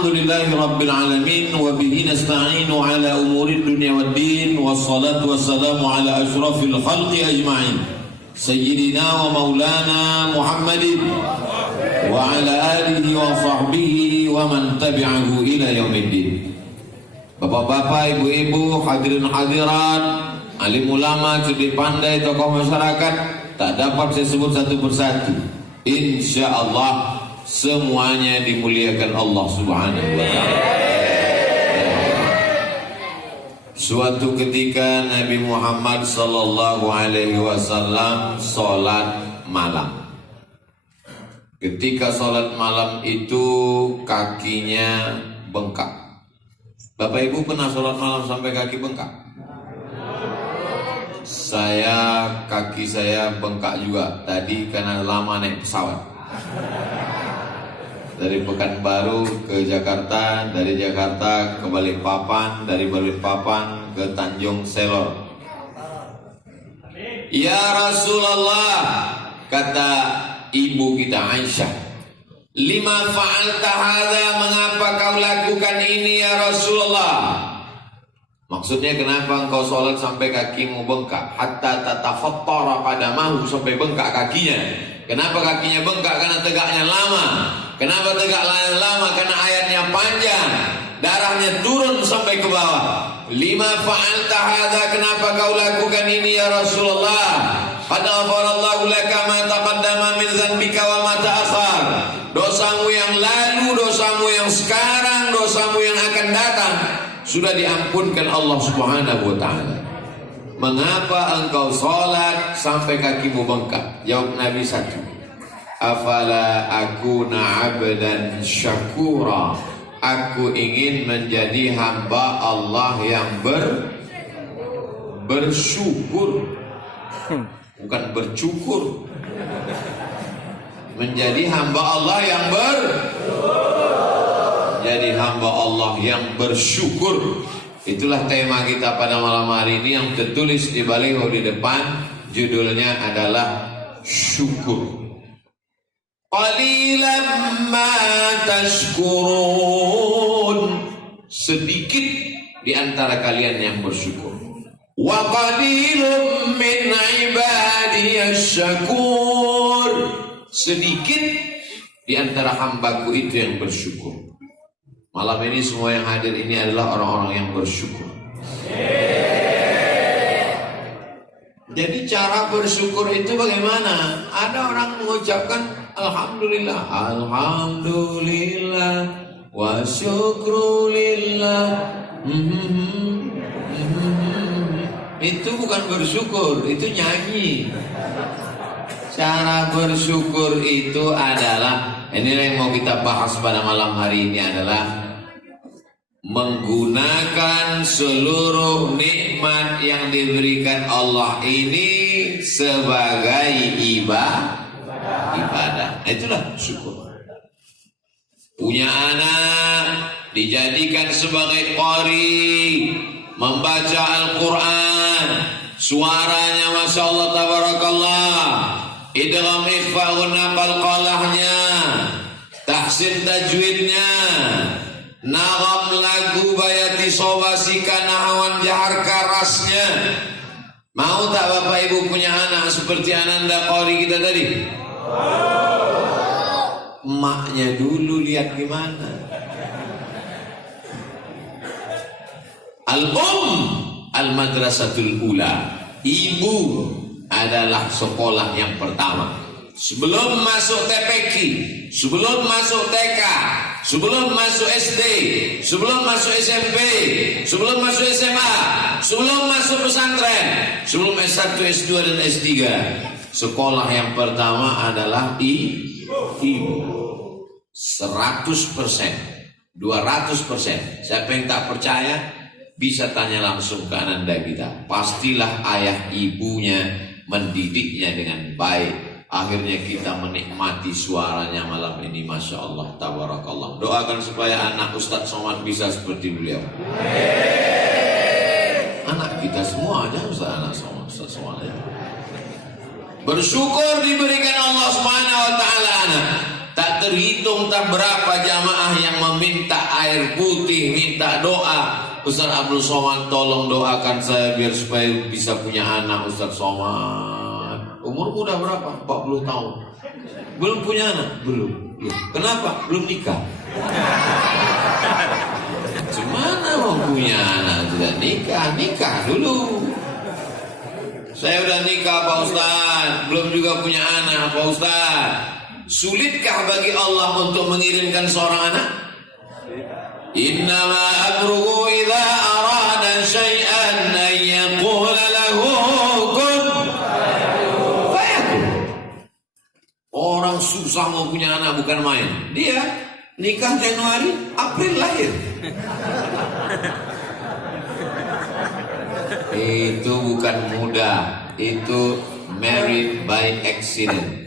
Alhamdulillahi Rabbil Alamin. Wa bihi nasta'inu ala umuri dunia wad din. Wassalatu wassalamu ala ashrafil khalqi ajma'in, Sayyidina wa maulana Muhammadin wa ala alihi wa sahbihi wa man tabi'ahu ila yaumiddin. Bapak-bapak, ibu-ibu, hadirin hadirat, alim ulama, cerdik pandai, tokoh masyarakat, tak dapat saya sebut satu persatu. Insya Allah semuanya dimuliakan Allah Subhanahu wa ta'ala. Suatu ketika Nabi Muhammad sallallahu alaihi wasallam salat malam. Ketika salat malam itu kakinya bengkak. Bapak Ibu pernah salat malam sampai kaki bengkak? Kaki saya bengkak juga tadi karena lama naik pesawat. Dari Pekanbaru ke Jakarta, dari Jakarta ke Balikpapan, dari Balikpapan ke Tanjung Selor. Ya Rasulullah, kata ibu kita Aisyah, lima fa'alta hadza, mengapa kau lakukan ini ya Rasulullah? Maksudnya kenapa engkau sholat sampai kakimu bengkak? Hatta tatafattara qadamahu, sampai bengkak kakinya. Kenapa kakinya bengkak? Karena tegaknya lama. Kenapa tegaknya lama? Karena ayatnya panjang, darahnya turun sampai ke bawah. Lima fa'alta hadza, kenapa kau lakukan ini ya Rasulullah? Qad ghafarallahu laka ma taqaddama min dzanbika wa ma ta'akhkhar. Dosamu yang lalu, dosamu yang sekarang, dosamu yang akan datang sudah diampunkan Allah Subhanahu wa ta'ala. Mengapa engkau sholat sampai kakimu bengkak? Jawab Nabi satu, afala akuna abdan syakura, aku ingin menjadi hamba Allah yang bersyukur, bukan bercukur. Menjadi hamba Allah yang jadi hamba Allah yang bersyukur. Itulah tema kita pada malam hari ini yang tertulis di baliho di depan. Judulnya adalah syukur. Qalilan ma tashkurun, sedikit di antara kalian yang bersyukur. Wa qalilun min ibadiyasy syakur, sedikit di antara hambaku itu yang bersyukur. Malam ini semua yang hadir ini adalah orang-orang yang bersyukur. Jadi cara bersyukur itu bagaimana? Ada orang mengucapkan alhamdulillah, alhamdulillah wa syukrulillah. Itu bukan bersyukur, itu nyanyi. Cara bersyukur itu adalah, inilah yang mau kita bahas pada malam hari ini, adalah menggunakan seluruh nikmat yang diberikan Allah ini sebagai ibadah. Itulah syukur. Punya anak dijadikan sebagai qari, membaca Al-Quran, suaranya Masya Allah tabarakallah, idgham ikhfa naqal qalahnya, tahsin tajwidnya, nagam lagu bayati sobasika nahawan jahar karasnya. Mau tak Bapak Ibu punya anak seperti Ananda qari kita tadi? Emaknya dulu lihat gimana. Al-madrasatul ula, ibu adalah sekolah yang pertama. Sebelum masuk TPQ, sebelum masuk TK, sebelum masuk SD, sebelum masuk SMP, sebelum masuk SMA, sebelum masuk pesantren, sebelum S1, S2 dan S3, sekolah yang pertama adalah ibu. 100%, 200%. Siapa yang tak percaya bisa tanya langsung ke Ananda kita. Pastilah ayah ibunya mendidiknya dengan baik. Akhirnya kita menikmati suaranya malam ini. Masya Allah, tabarakallah. Doakan supaya anak Ustadz Somad bisa seperti beliau. Anak kita semuanya anak Ustadz Somad. Bersyukur diberikan Allah Subhanahu wa ta'ala anak. Tak terhitung, tak sudah berapa jamaah yang meminta air putih, minta doa. Ustaz Abdul Somad, tolong doakan saya biar supaya bisa punya anak. Ustaz Somad, umur udah berapa? 40 tahun. Belum punya anak? Belum. Kenapa? Belum nikah. Gimana mau punya anak? Sudah nikah dulu. Saya udah nikah Pak Ustaz, belum juga punya anak Pak Ustaz. Sulitkah bagi Allah untuk mengirimkan seorang anak? Innama amruhu idza arada syai'an an yaqula lahu kun fayakun. Orang susah mau punya anak bukan main. Dia nikah Januari, April lahir. Itu bukan mudah, itu married by accident.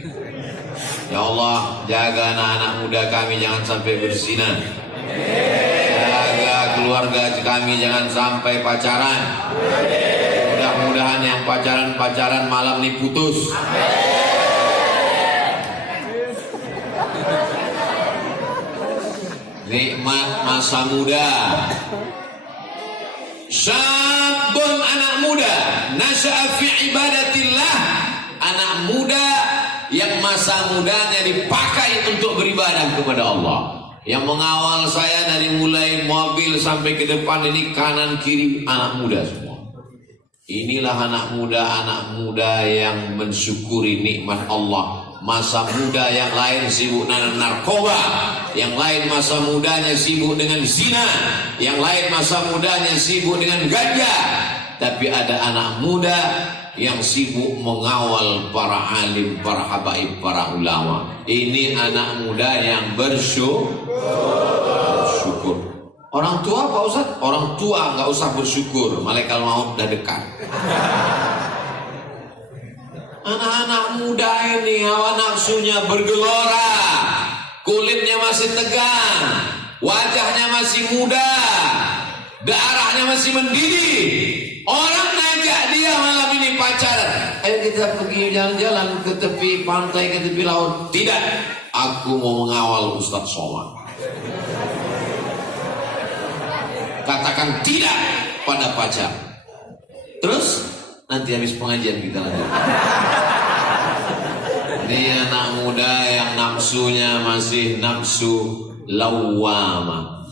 Ya Allah, jaga anak-anak muda kami jangan sampai berzina. Jaga keluarga kami jangan sampai pacaran. Mudah-mudahan yang pacaran malam ini putus. Nikmat masa muda. Syabun, anak muda, nasya'a fi ibadatillah. Anak muda yang masa mudanya dipakai untuk beribadah kepada Allah. Yang mengawal saya dari mulai mobil sampai ke depan ini kanan kiri anak muda semua. Inilah anak muda yang mensyukuri nikmat Allah. Masa muda yang lain sibuk dengan narkoba, yang lain masa mudanya sibuk dengan zina, yang lain masa mudanya sibuk dengan ganja. Tapi ada anak muda yang sibuk mengawal para alim, para habaib, para ulama. Ini anak muda yang bersyukur. Orang tua Pak Ustaz? Orang tua nggak usah bersyukur, malaikat maut udah dekat. Anak-anak muda ini hawa nafsunya bergelora, kulitnya masih tegang, wajahnya masih muda, darahnya masih mendidih. Orang ngajak dia malam ini pacaran. Ayo kita pergi jalan-jalan ke tepi pantai, ke tepi laut. Tidak, aku mau mengawal Ustaz Somad. Katakan tidak pada pacar. Terus nanti habis pengajian kita lanjut. Ini anak muda yang nafsunya masih nafsu lawwama,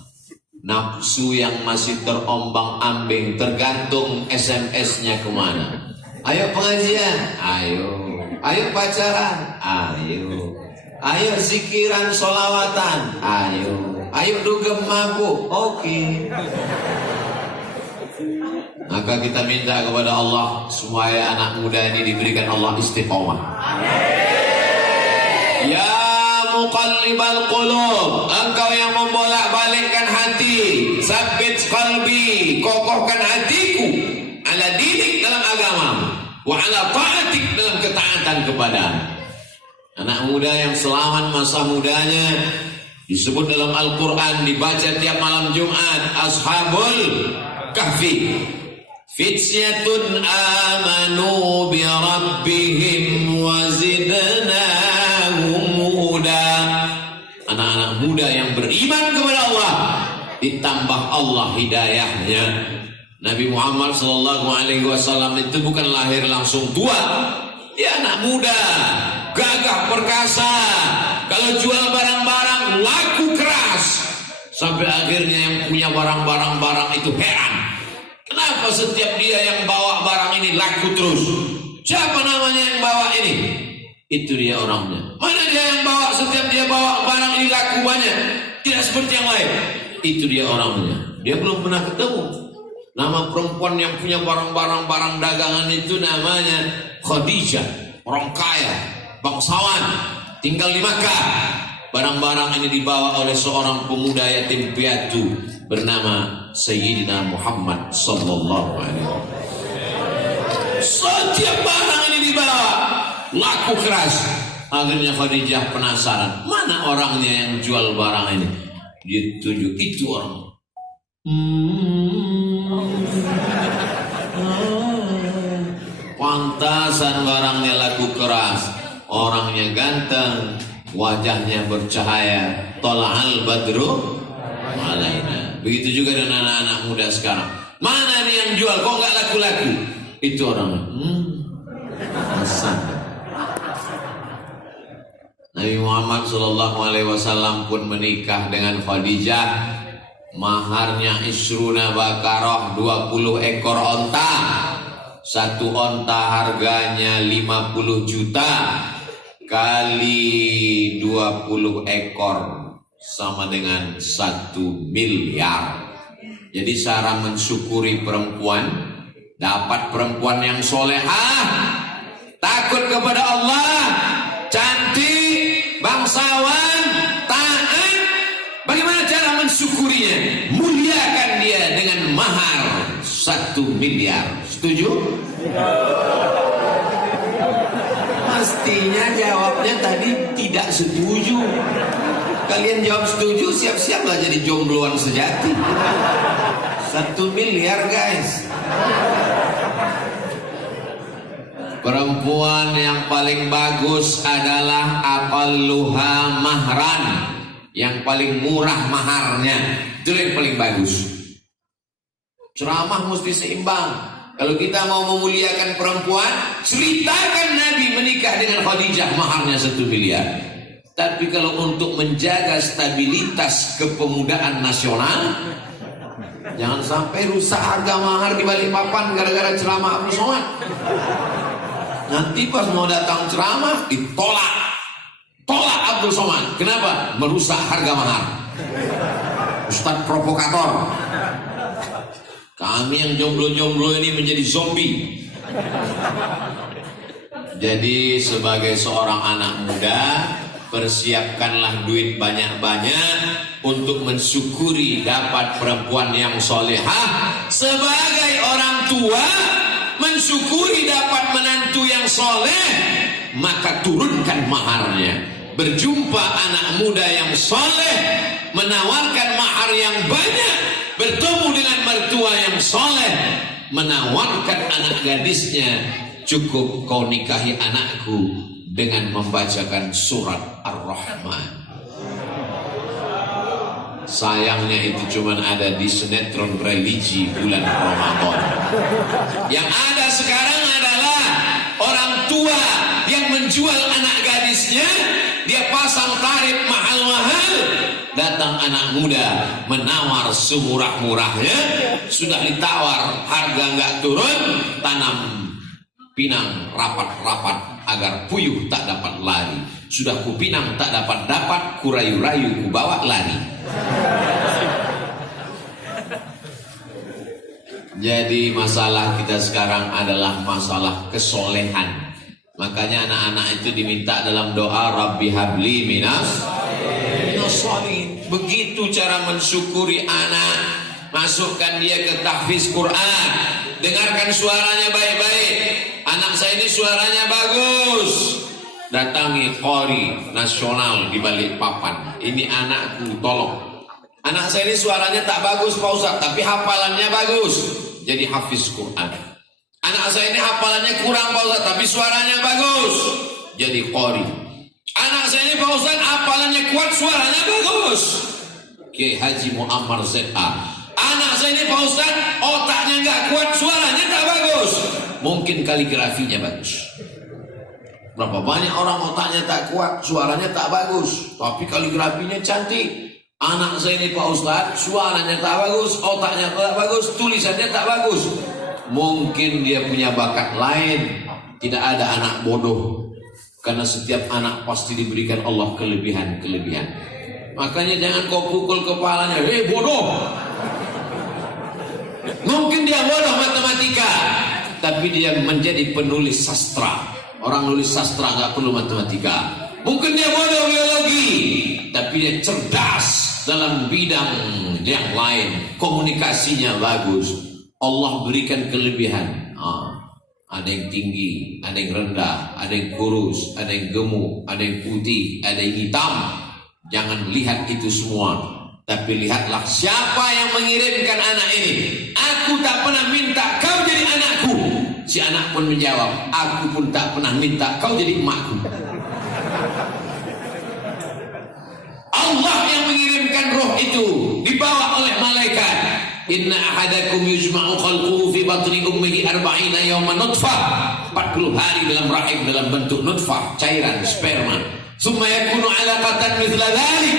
nafsu yang masih terombang-ambing, tergantung SMS-nya kemana. Ayo pengajian, ayo pacaran, ayo zikiran solawatan, ayo dugem mabuk, oke. Maka kita minta kepada Allah supaya anak muda ini diberikan Allah istiqomah. Ya muqallibal qulub, engkau yang membolak-balikkan hati, sabbit qalbi, kokohkan hatiku ala dinik, dalam agama, wa ala ta'atik, dalam ketaatan kepada. Anak muda yang selamat masa mudanya disebut dalam Al-Quran, dibaca tiap malam Jumat, Ashabul Kahfi. Fityatun amanu bi rabbihim wa zidnahum huda. Anak-anak muda yang beriman kepada Allah, ditambah Allah hidayahnya. Nabi Muhammad SAW itu bukan lahir langsung tua. Dia anak muda, gagah perkasa. Kalau jual barang-barang laku keras. Sampai akhirnya yang punya barang-barang itu heran. Kenapa setiap dia yang bawa barang ini laku terus? Siapa namanya yang bawa ini? Itu dia orangnya. Mana dia yang bawa, setiap dia bawa barang ini laku banyak, tidak seperti yang lain? Itu dia orangnya. Dia belum pernah ketemu. Nama perempuan yang punya barang dagangan itu namanya Khadijah. Orang kaya, bangsawan, tinggal di Makkah. Barang-barang ini dibawa oleh seorang pemuda yatim piatu bernama Sayyidina Muhammad sallallahu alaihi wasallam. Setiap barang ini dibawa laku keras. Akhirnya Khadijah penasaran, mana orangnya yang jual barang ini? Ditunjuk, itu orang. Pantasan barangnya laku keras, orangnya ganteng, wajahnya bercahaya, tala'al badru alaina. Begitu juga dengan anak-anak muda sekarang. Mana nih yang jual, kok nggak laku-laku? Itu orang pesan. Nabi Muhammad SAW pun menikah dengan Khadijah. Maharnya isruna bakarah, 20 ekor onta. Satu onta harganya 50 juta kali 20 ekor sama dengan 1 miliar. Jadi cara mensyukuri perempuan, dapat perempuan yang solehah, takut kepada Allah, cantik, bangsawan, taat. Bagaimana cara mensyukurinya? Muliakan dia dengan mahar 1 miliar. Setuju? Pastinya jawabnya tadi tidak setuju. Kalian jawab setuju, siap-siaplah jadi jombloan sejati. 1 miliar guys. Perempuan yang paling bagus adalah aqalluha mahran, yang paling murah maharnya. Itu yang paling bagus. Ceramah mesti seimbang. Kalau kita mau memuliakan perempuan, ceritakan Nabi menikah dengan Khadijah, maharnya 1 miliar. Tapi kalau untuk menjaga stabilitas kepemudaan nasional, jangan sampai rusak harga mahar di Balikpapan gara-gara ceramah Abdul Somad. Nanti pas mau datang ceramah ditolak. Tolak Abdul Somad. Kenapa? Merusak harga mahar. Ustadz provokator. Kami yang jomblo-jomblo ini menjadi zombie. Jadi sebagai seorang anak muda, persiapkanlah duit banyak-banyak untuk mensyukuri dapat perempuan yang solehah. Sebagai orang tua, mensyukuri dapat menantu yang soleh, maka turunkan maharnya. Berjumpa anak muda yang soleh, menawarkan mahar yang banyak. Bertemu dengan mertua yang soleh, menawarkan anak gadisnya, cukup kau nikahi anakku dengan membacakan surat Ar-Rahman. Sayangnya itu cuma ada di sinetron religi bulan Ramadan. Yang ada sekarang adalah orang tua yang menjual anak gadisnya, dia pasang tarif mahal-mahal, datang anak muda menawar semurah-murahnya, sudah ditawar harga nggak turun, tanam pinang rapat-rapat agar puyuh tak dapat lari. Sudah kupinang tak dapat-dapat, kurayu-rayu kubawa lari. Jadi masalah kita sekarang adalah masalah kesolehan. Makanya anak-anak itu diminta dalam doa, Rabbi habli minas sholihin. Begitu cara mensyukuri anak. Masukkan dia ke tahfiz Quran. Dengarkan suaranya baik-baik. Anak saya ini suaranya bagus. Datangi qori nasional di Balikpapan. Ini anakku, tolong. Anak saya ini suaranya tak bagus Pak Ustaz, tapi hafalannya bagus. Jadi hafiz Quran. Anak saya ini hafalannya kurang Pak Ustaz, tapi suaranya bagus. Jadi qori. Anak saya ini Pak Ustaz hafalannya kuat, suaranya bagus. Kiai Haji Muammar Z.A. Anak saya ini Pak Ustaz otaknya nggak kuat, suaranya tak bagus. Mungkin kaligrafinya bagus. Berapa banyak orang otaknya tak kuat, suaranya tak bagus, tapi kaligrafinya cantik. Anak saya ini Pak Ustaz suaranya tak bagus, otaknya tak bagus, tulisannya tak bagus. Mungkin dia punya bakat lain. Tidak ada anak bodoh, karena setiap anak pasti diberikan Allah kelebihan-kelebihan. Makanya jangan kau pukul kepalanya, bodoh. Mungkin dia bodoh matematika, tapi dia menjadi penulis sastra. Orang nulis sastra nggak perlu matematika. Mungkin dia bodoh biologi, tapi dia cerdas dalam bidang yang lain. Komunikasinya bagus. Allah berikan kelebihan. Ada yang tinggi, ada yang rendah, ada yang kurus, ada yang gemuk, ada yang putih, ada yang hitam. Jangan lihat itu semua, tapi lihatlah siapa yang mengirimkan anak ini. Aku tak pernah minta kau jadi anakku. Si anak pun menjawab, aku pun tak pernah minta kau jadi emakku. itu dibawa oleh malaikat. Inna ahadakum yujma'u khalquhu fi batni ummihi 40 yawman nutfah, 40 hari dalam rahim dalam bentuk nutfah, cairan sperma. Summa yakunu 'alaqatan mithla dhalik,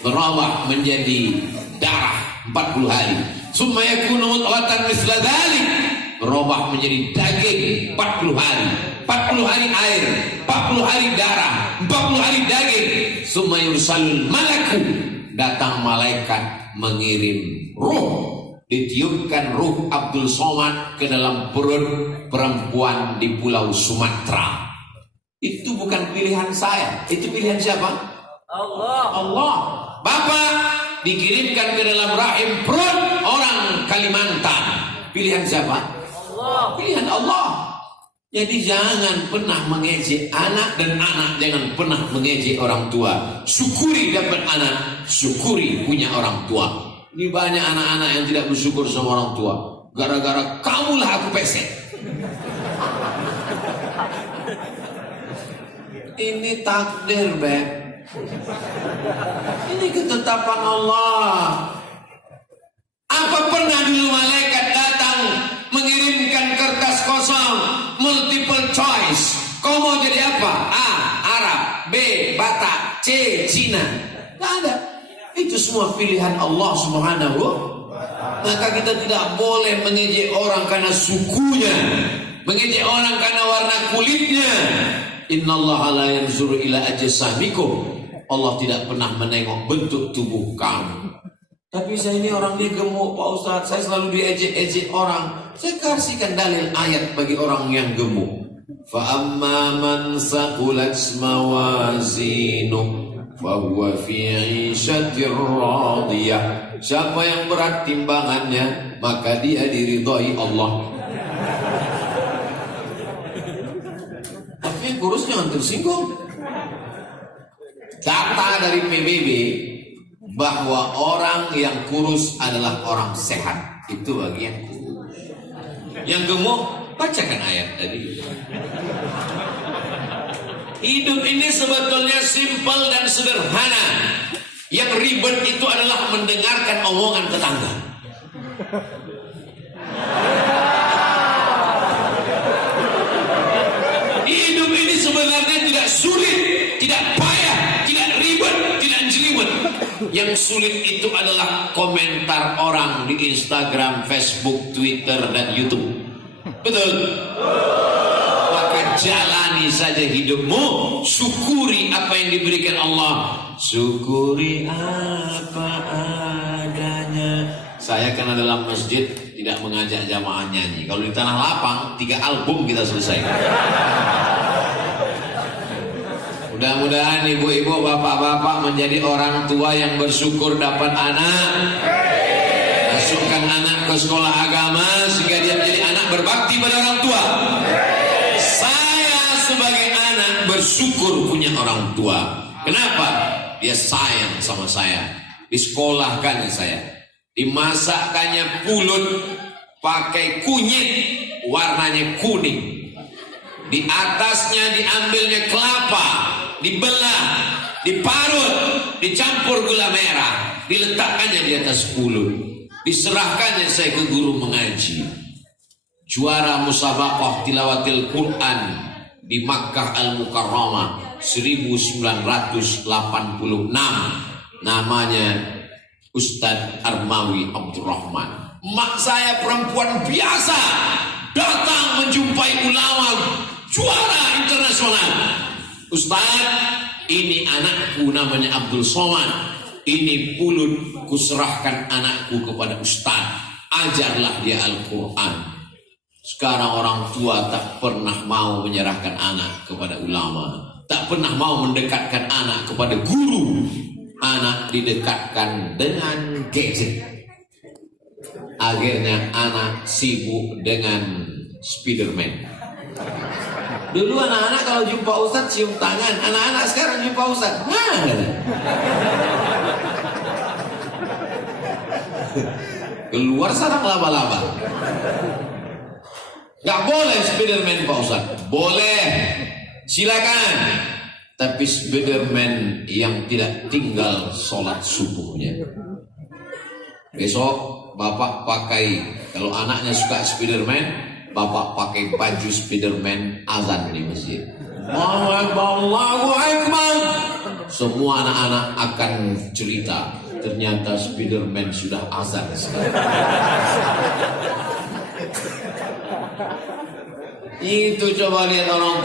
berubah menjadi darah 40 hari. Summa yakunu mudghatan mithla dhalik, berubah menjadi daging 40 hari. 40 hari air, 40 hari darah, 40 hari daging. Summa yursalul malaku, datang malaikat mengirim ruh. Ditiupkan ruh Abdul Somad ke dalam perut perempuan di Pulau Sumatera. Itu bukan pilihan saya. Itu pilihan siapa? Allah. Bapak dikirimkan ke dalam rahim perut orang Kalimantan. Pilihan siapa? Allah. Pilihan Allah. Jadi jangan pernah mengejek anak, dan anak jangan pernah mengejek orang tua. Syukuri dapat anak, syukuri punya orang tua. Ini banyak anak-anak yang tidak bersyukur sama orang tua. Gara-gara kamulah aku pesek. Ini takdir, Beb. Ini ketetapan Allah. Apa pernah dulu malaikat datang mengirimkan kertas kosong, multiple choice? Kau mau jadi apa? A. Arab, B. Batak, C. Cina. Tidak ada. Itu semua pilihan Allah Subhanahu. Maka kita tidak boleh mengejek orang karena sukunya, mengejek orang karena warna kulitnya. Innallaha la yanzuru ila ajsamikum. Allah tidak pernah menengok bentuk tubuh kamu. Tapi saya ini orangnya gemuk, Pak Ustadz. Saya selalu diejek-ejek orang. Saya kasihkan dalil ayat bagi orang yang gemuk. Fa amma man saqulat mawazinuh fahuwa fi 'ishatir radiyah. Siapa yang berat timbangannya, maka dia diridhai Allah. Tapi kurus jangan tersinggung. Data dari PBB bahwa orang yang kurus adalah orang sehat. Itu bagian kurus. Yang gemuk, bacakan ayat tadi. Hidup ini sebetulnya simpel dan sederhana. Yang ribet itu adalah mendengarkan omongan tetangga. Hidup ini sebenarnya tidak sulit, tidak payah, tidak ribet, tidak jelimet. Yang sulit itu adalah komentar orang di Instagram, Facebook, Twitter, dan YouTube. Betul? Jalani saja hidupmu, syukuri apa yang diberikan Allah. Syukuri apa adanya. Saya karena dalam masjid tidak mengajak jamaah nyanyi. Kalau di tanah lapang 3 album kita selesai. Mudah-mudahan ibu-ibu, bapak-bapak menjadi orang tua yang bersyukur dapat anak. Masukkan anak ke sekolah agama sehingga dia menjadi anak berbakti pada orang tua. Sebagai anak bersyukur punya orang tua. Kenapa? Dia sayang sama saya. Disekolahkannya saya. Dimasakkannya pulut pakai kunyit warnanya kuning. Di atasnya diambilnya kelapa, dibelah, diparut, dicampur gula merah, diletakkannya di atas pulut. Diserahkannya saya ke guru mengaji. Juara musabaqah tilawatil Quran di Makkah Al-Mukarramah 1986. Namanya Ustadz Armawi Abdurrahman. Mak saya perempuan biasa, datang menjumpai ulama juara internasional. Ustadz, ini anakku namanya Abdul Somad. Ini pulut kuserahkan anakku kepada Ustadz. Ajarlah dia Al-Quran. Sekarang orang tua tak pernah mau menyerahkan anak kepada ulama, tak pernah mau mendekatkan anak kepada guru. Anak didekatkan dengan gadget. Akhirnya anak sibuk dengan Spiderman. Dulu anak-anak kalau jumpa Ustadz cium tangan, anak-anak sekarang jumpa Ustadz, keluar sarang laba-laba. Gak boleh Spiderman Pak Ustadz. Boleh, silakan. Tapi Spiderman yang tidak tinggal sholat subuhnya. Besok bapak pakai, kalau anaknya suka Spiderman, bapak pakai baju Spiderman, azan di masjid. Allahu Akbar, Allahu Akbar. Semua anak-anak akan cerita, ternyata Spiderman sudah azan sekarang. Itu coba lihat orang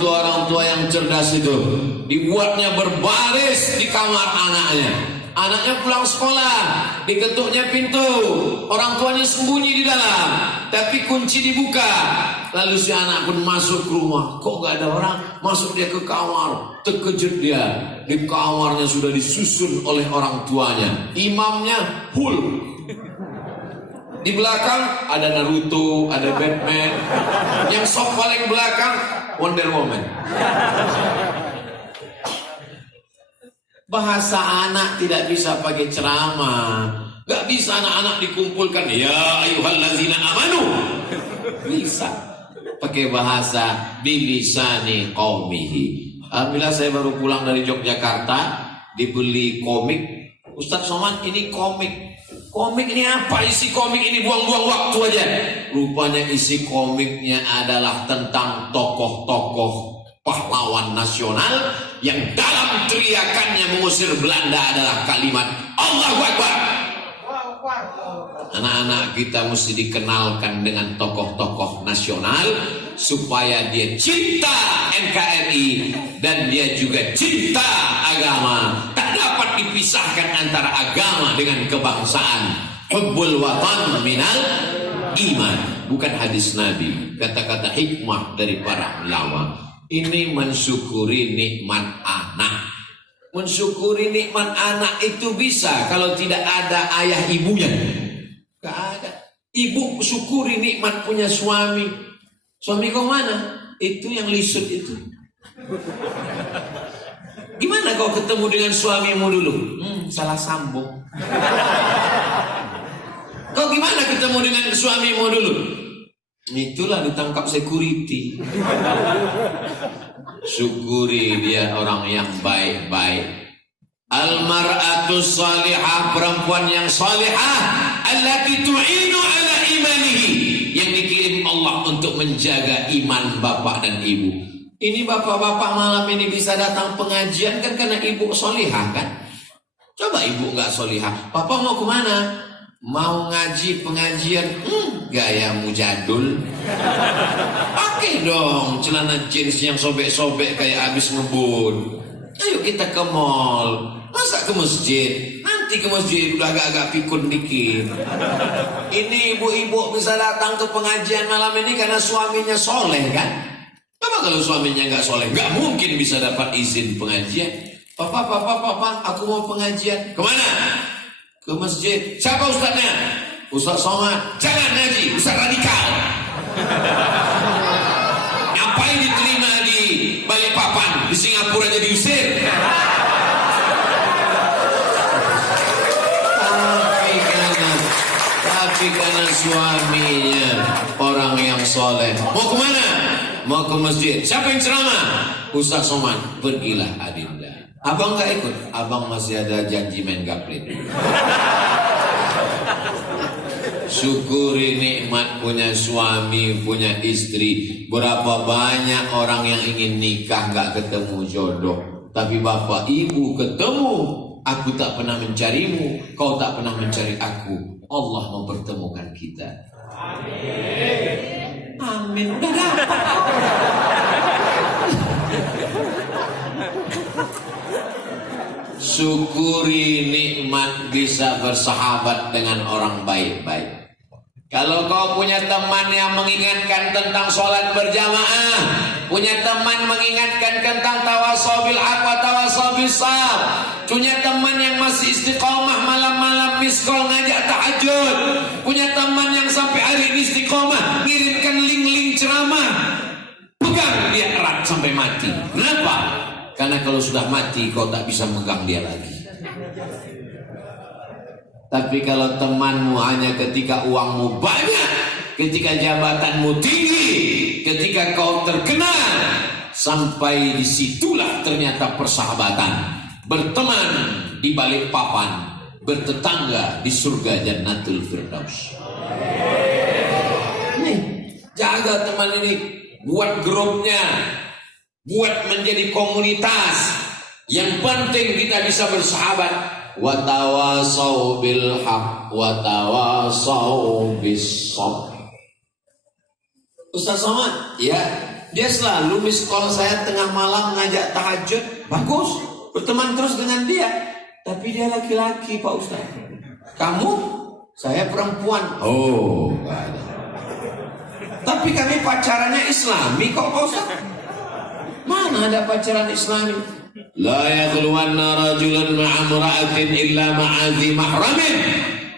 tua yang cerdas itu, dibuatnya berbaris di kamar anaknya. Anaknya pulang sekolah, diketuknya pintu, orang tuanya sembunyi di dalam, tapi kunci dibuka. Lalu si anak pun masuk ke rumah, kok gak ada orang? Masuk dia ke kamar, terkejut dia. Di kamarnya sudah disusun oleh orang tuanya, imamnya Hulk. Di belakang ada Naruto, ada Batman. Yang sok paling belakang Wonder Woman. Bahasa anak tidak bisa pakai ceramah. Gak bisa anak-anak dikumpulkan, ya ayyuhallazina amanu. Bisa pakai bahasa bilisani qaumihi. Alhamdulillah saya baru pulang dari Yogyakarta, dibeli komik. Ustaz Somad, ini komik. Komik ini apa? Isi komik ini buang-buang waktu aja. Rupanya isi komiknya adalah tentang tokoh-tokoh pahlawan nasional yang dalam teriakannya mengusir Belanda adalah kalimat Allahu Akbar. Anak-anak kita mesti dikenalkan dengan tokoh-tokoh nasional supaya dia cinta NKRI dan dia juga cinta agama. Tak dapat dipisahkan antara agama dengan kebangsaan. Hubbul watan minal iman. Bukan hadis Nabi, kata-kata hikmah dari para ulama. Ini mensyukuri nikmat anak. Mensyukuri nikmat anak itu bisa kalau tidak ada ayah ibunya. Gak ada. Ibu syukuri nikmat punya suami. Suami kau mana? Itu yang lisut itu. Gimana kau ketemu dengan suamimu dulu? Salah sambung. Kau gimana ketemu dengan suamimu dulu? Itulah ditangkap security. Syukuri dia orang yang baik-baik. Al-mar'atus salihah, perempuan yang salihah, allati tu'inu ala imanihi, yang dikirim Allah untuk menjaga iman bapak dan ibu. Ini bapak-bapak malam ini bisa datang pengajian kan karena ibu salihah kan? Coba ibu nggak salihah, papa mau kemana? Mau ngaji pengajian, gayamu jadul. Pakai dong celana jeans yang sobek-sobek kayak habis ngebun. Ayo kita ke mall. Masa ke masjid? Nanti ke masjid udah agak-agak pikun dikit. Ini ibu-ibu bisa datang ke pengajian malam ini karena suaminya soleh kan? Coba kalau suaminya nggak soleh, nggak mungkin bisa dapat izin pengajian. Papa, aku mau pengajian. Kemana? Ke masjid. Siapa ustaznya? Ustaz Somad. Jangan ngaji, ustaz radikal. Ngapain diterima di Balikpapan, di Singapura jadi diusir? Tapi karena suaminya orang yang soleh. Mau kemana? Mau ke masjid. Siapa yang ceramah? Ustaz Somad. Pergilah adinda. Abang gak ikut. Abang masih ada janji main gaplin. Syukuri nikmat punya suami, punya istri. Berapa banyak orang yang ingin nikah gak ketemu jodoh. Tapi bapak ibu ketemu. Aku tak pernah mencarimu, kau tak pernah mencari aku. Allah mempertemukan kita. Amin. Amin. Udah dapat. Syukuri nikmat bisa bersahabat dengan orang baik-baik. Kalau kau punya teman yang mengingatkan tentang sholat berjamaah, punya teman mengingatkan tentang tawasobil haq wa tawasobil sab, punya teman yang masih istiqomah malam-malam miskol ngajak tahajud, punya teman yang sampai hari ini istiqomah ngirimkan link-link ceramah, pegang dia erat sampai mati. Kenapa? Karena kalau sudah mati kau tak bisa megang dia lagi. Tapi kalau temanmu hanya ketika uangmu banyak, ketika jabatanmu tinggi, ketika kau terkenal, sampai disitulah ternyata persahabatan. Berteman di balik papan, bertetangga di surga Jannatul Firdaus. Nih, jaga teman ini, buat grupnya, buat menjadi komunitas. Yang penting kita bisa bersahabat. Wa tawasau bil haq wa tawasau bis sabr. Ustaz Somad, ya, dia selalu miss call saya tengah malam ngajak tahajud. Bagus, berteman terus dengan dia. Tapi dia laki-laki Pak Ustaz. Kamu, saya perempuan. Oh, gak ada. Tapi kami pacarannya Islami kok Pak Ustaz. Mana ada pacaran Islami? La yakhluwanna rajulan ma'amra'atin illa ma'adhi mahramin.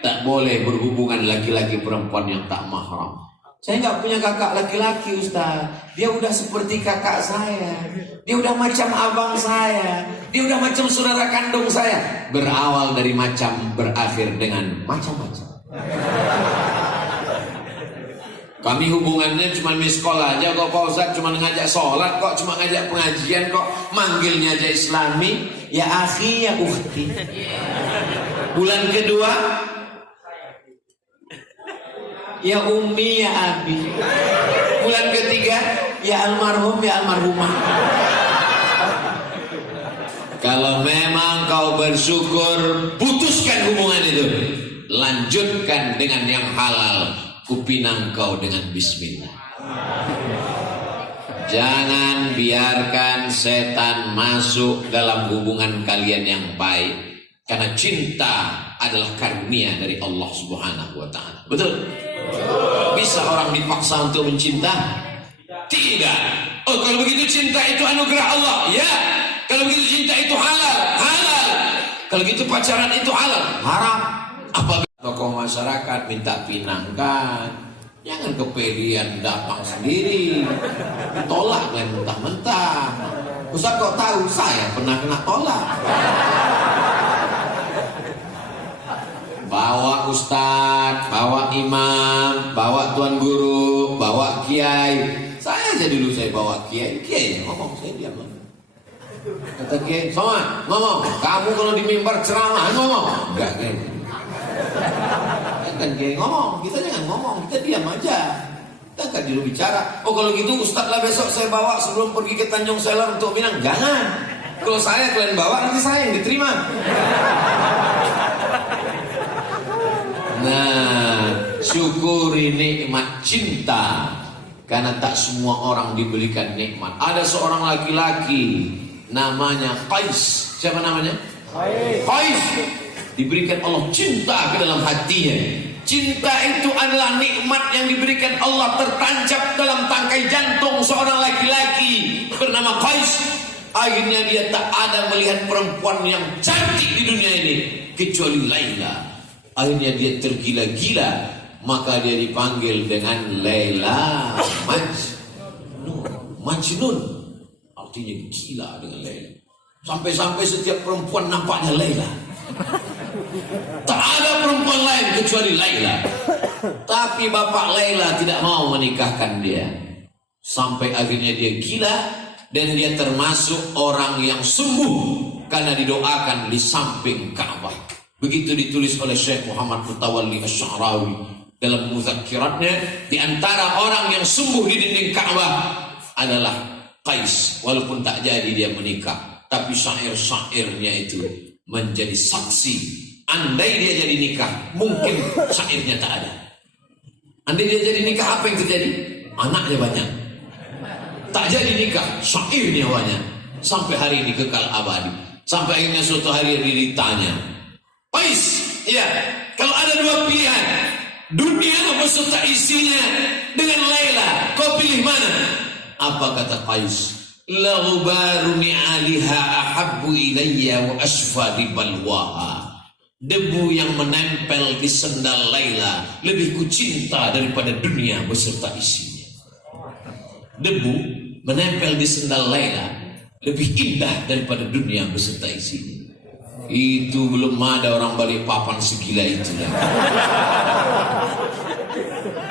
Tak boleh berhubungan laki-laki perempuan yang tak mahram. Saya nggak punya kakak laki-laki Ustaz. Dia udah seperti kakak saya. Dia udah macam abang saya. Dia udah macam saudara kandung saya. Berawal dari macam, berakhir dengan macam-macam. Kami hubungannya cuma miss call aja kok Pak Ustaz. Cuma ngajak sholat kok, cuma ngajak pengajian kok. Manggilnya aja Islami. Ya akhi, ya ukhti. Bulan kedua, ya ummi, ya abi. Bulan ketiga, ya almarhum, ya almarhumah. Kalau memang kau bersyukur, putuskan hubungan itu. Lanjutkan dengan yang halal. Kupinang kau dengan bismillah. Jangan biarkan setan masuk dalam hubungan kalian yang baik. Karena cinta adalah karunia dari Allah Subhanahu wa ta'ala. Betul? Bisa orang dipaksa untuk mencinta? Tidak. Oh, kalau begitu cinta itu anugerah Allah. Ya. Kalau begitu cinta itu halal. Halal. Kalau begitu pacaran itu halal. Haram. Apa tokoh masyarakat minta pinangkan? Jangan kepedean datang sendiri. Tolak kan mentah-mentah. Ustaz kok tahu? Saya pernah kena tolak. Bawa ustadz, bawa imam, bawa tuan guru, bawa kiai. Saya aja dulu saya bawa kiai. Kiai ngomong, saya diam. Kata kiai, Somad, ngomong. Kamu kalau di mimbar ceramah ngomong. Enggak kiai. Kan kiai ngomong, kita jangan ngomong, kita diam aja. Kita kan dulu bicara. Oh kalau gitu ustadz lah besok saya bawa sebelum pergi ke Tanjung Selor untuk Minang. Jangan. Kalau saya kalian bawa nanti saya yang diterima. Nah, syukuri nikmat cinta. Karena tak semua orang diberikan nikmat. Ada seorang laki-laki namanya Qais. Siapa namanya? Qais. Diberikan Allah cinta ke dalam hatinya. Cinta itu adalah nikmat yang diberikan Allah tertancap dalam tangkai jantung seorang laki-laki bernama Qais. Akhirnya dia tak ada melihat perempuan yang cantik di dunia ini kecuali Laila. Akhirnya dia tergila-gila, maka dia dipanggil dengan Laila Majnun. Artinya gila dengan Laila. Sampai-sampai setiap perempuan nampaknya Laila. Tak ada perempuan lain kecuali Laila. Tapi bapak Laila tidak mau menikahkan dia. Sampai akhirnya dia gila. Dan dia termasuk orang yang sembuh karena didoakan di samping Ka'bah. Begitu ditulis oleh Syekh Muhammad Mutawalli Asy-Sya'rawi dalam muzakkiratnya. Di antara orang yang sembuh di dinding Ka'bah adalah Qais. Walaupun tak jadi dia menikah, tapi syair-syairnya itu menjadi saksi. Andai dia jadi nikah, mungkin syairnya tak ada. Andai dia jadi nikah, apa yang terjadi? Anaknya banyak. Tak jadi nikah, syairnya banyak. Sampai hari ini kekal abadi. Sampai akhirnya suatu hari dia ditanya, Qais, ya, kalau ada dua pilihan, dunia beserta isinya dengan Laila, kau pilih mana? Apa kata Qais? La ghubaru ni'aliha ahabbu ilayya wa asfa di balwaha. Debu yang menempel di sendal Laila lebih kucinta daripada dunia beserta isinya. Debu menempel di sendal Laila lebih indah daripada dunia beserta isinya. Itu belum ada orang Balikpapan segila itu.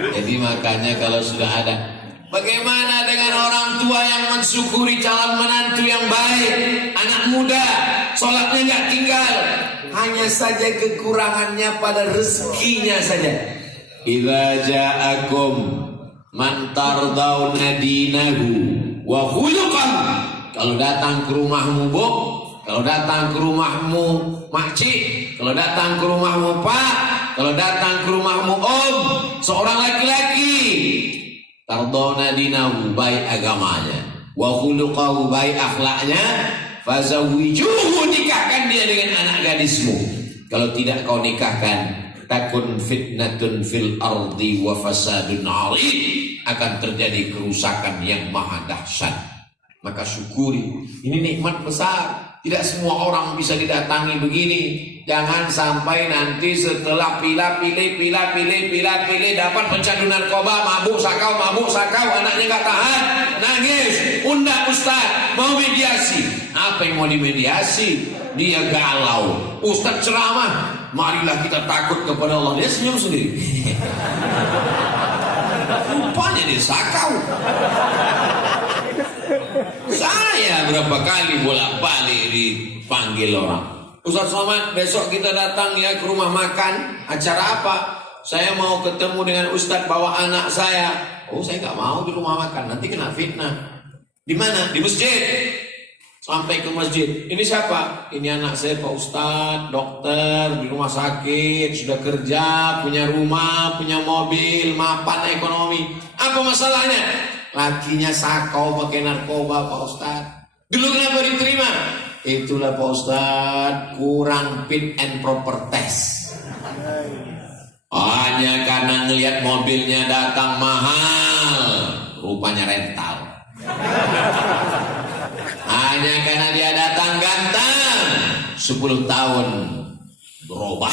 Jadi makanya kalau sudah ada Bagaimana dengan orang tua yang mensyukuri calon menantu yang baik, anak muda, sholatnya nggak tinggal, hanya saja kekurangannya pada rezekinya saja. Idza ja'akum man tardawna dinahu wa khuluqahu. Kalau datang ke rumahmu, Bu, kalau datang ke rumahmu, Makcik, kalau datang ke rumahmu, Pak, kalau datang ke rumahmu, Om, seorang laki-laki, tardawna dinahu, baik agamanya, wa khuluqahu, baik akhlaknya, fazawwijuhu, nikahkan dia dengan anak gadismu. Kalau tidak kau nikahkan, takun fitnatun fil ardi wa fasadun 'arid, akan terjadi kerusakan yang maha dahsyat. Maka syukuri, ini nikmat besar. Tidak semua orang bisa didatangi begini. Jangan sampai nanti setelah pilih dapat pecandu narkoba, mabuk sakau, anaknya nggak tahan, nangis, undang ustaz, mau mediasi. Apa yang mau dimediasi? Dia galau. Ustaz ceramah, marilah kita takut kepada Allah. Dia senyum sendiri. Rupanya dia sakau. Saya berapa kali bolak-balik dipanggil orang. Ustaz Somad, besok kita datang ya ke rumah makan. Acara apa? Saya mau ketemu dengan Ustaz bawa anak saya. Oh, saya nggak mau di rumah makan, nanti kena fitnah. Di mana? Di masjid. Sampai ke masjid. Ini siapa? Ini anak saya Pak Ustaz, dokter di rumah sakit, sudah kerja, punya rumah, punya mobil, mapan ekonomi. Apa masalahnya? Lakinya sakau pakai narkoba Pak Ustaz. Dulu kenapa diterima? Itulah Pak Ustaz, kurang fit and proper test. Hanya karena ngelihat mobilnya datang mahal, rupanya rental. Hanya karena dia datang ganteng, 10 tahun berubah.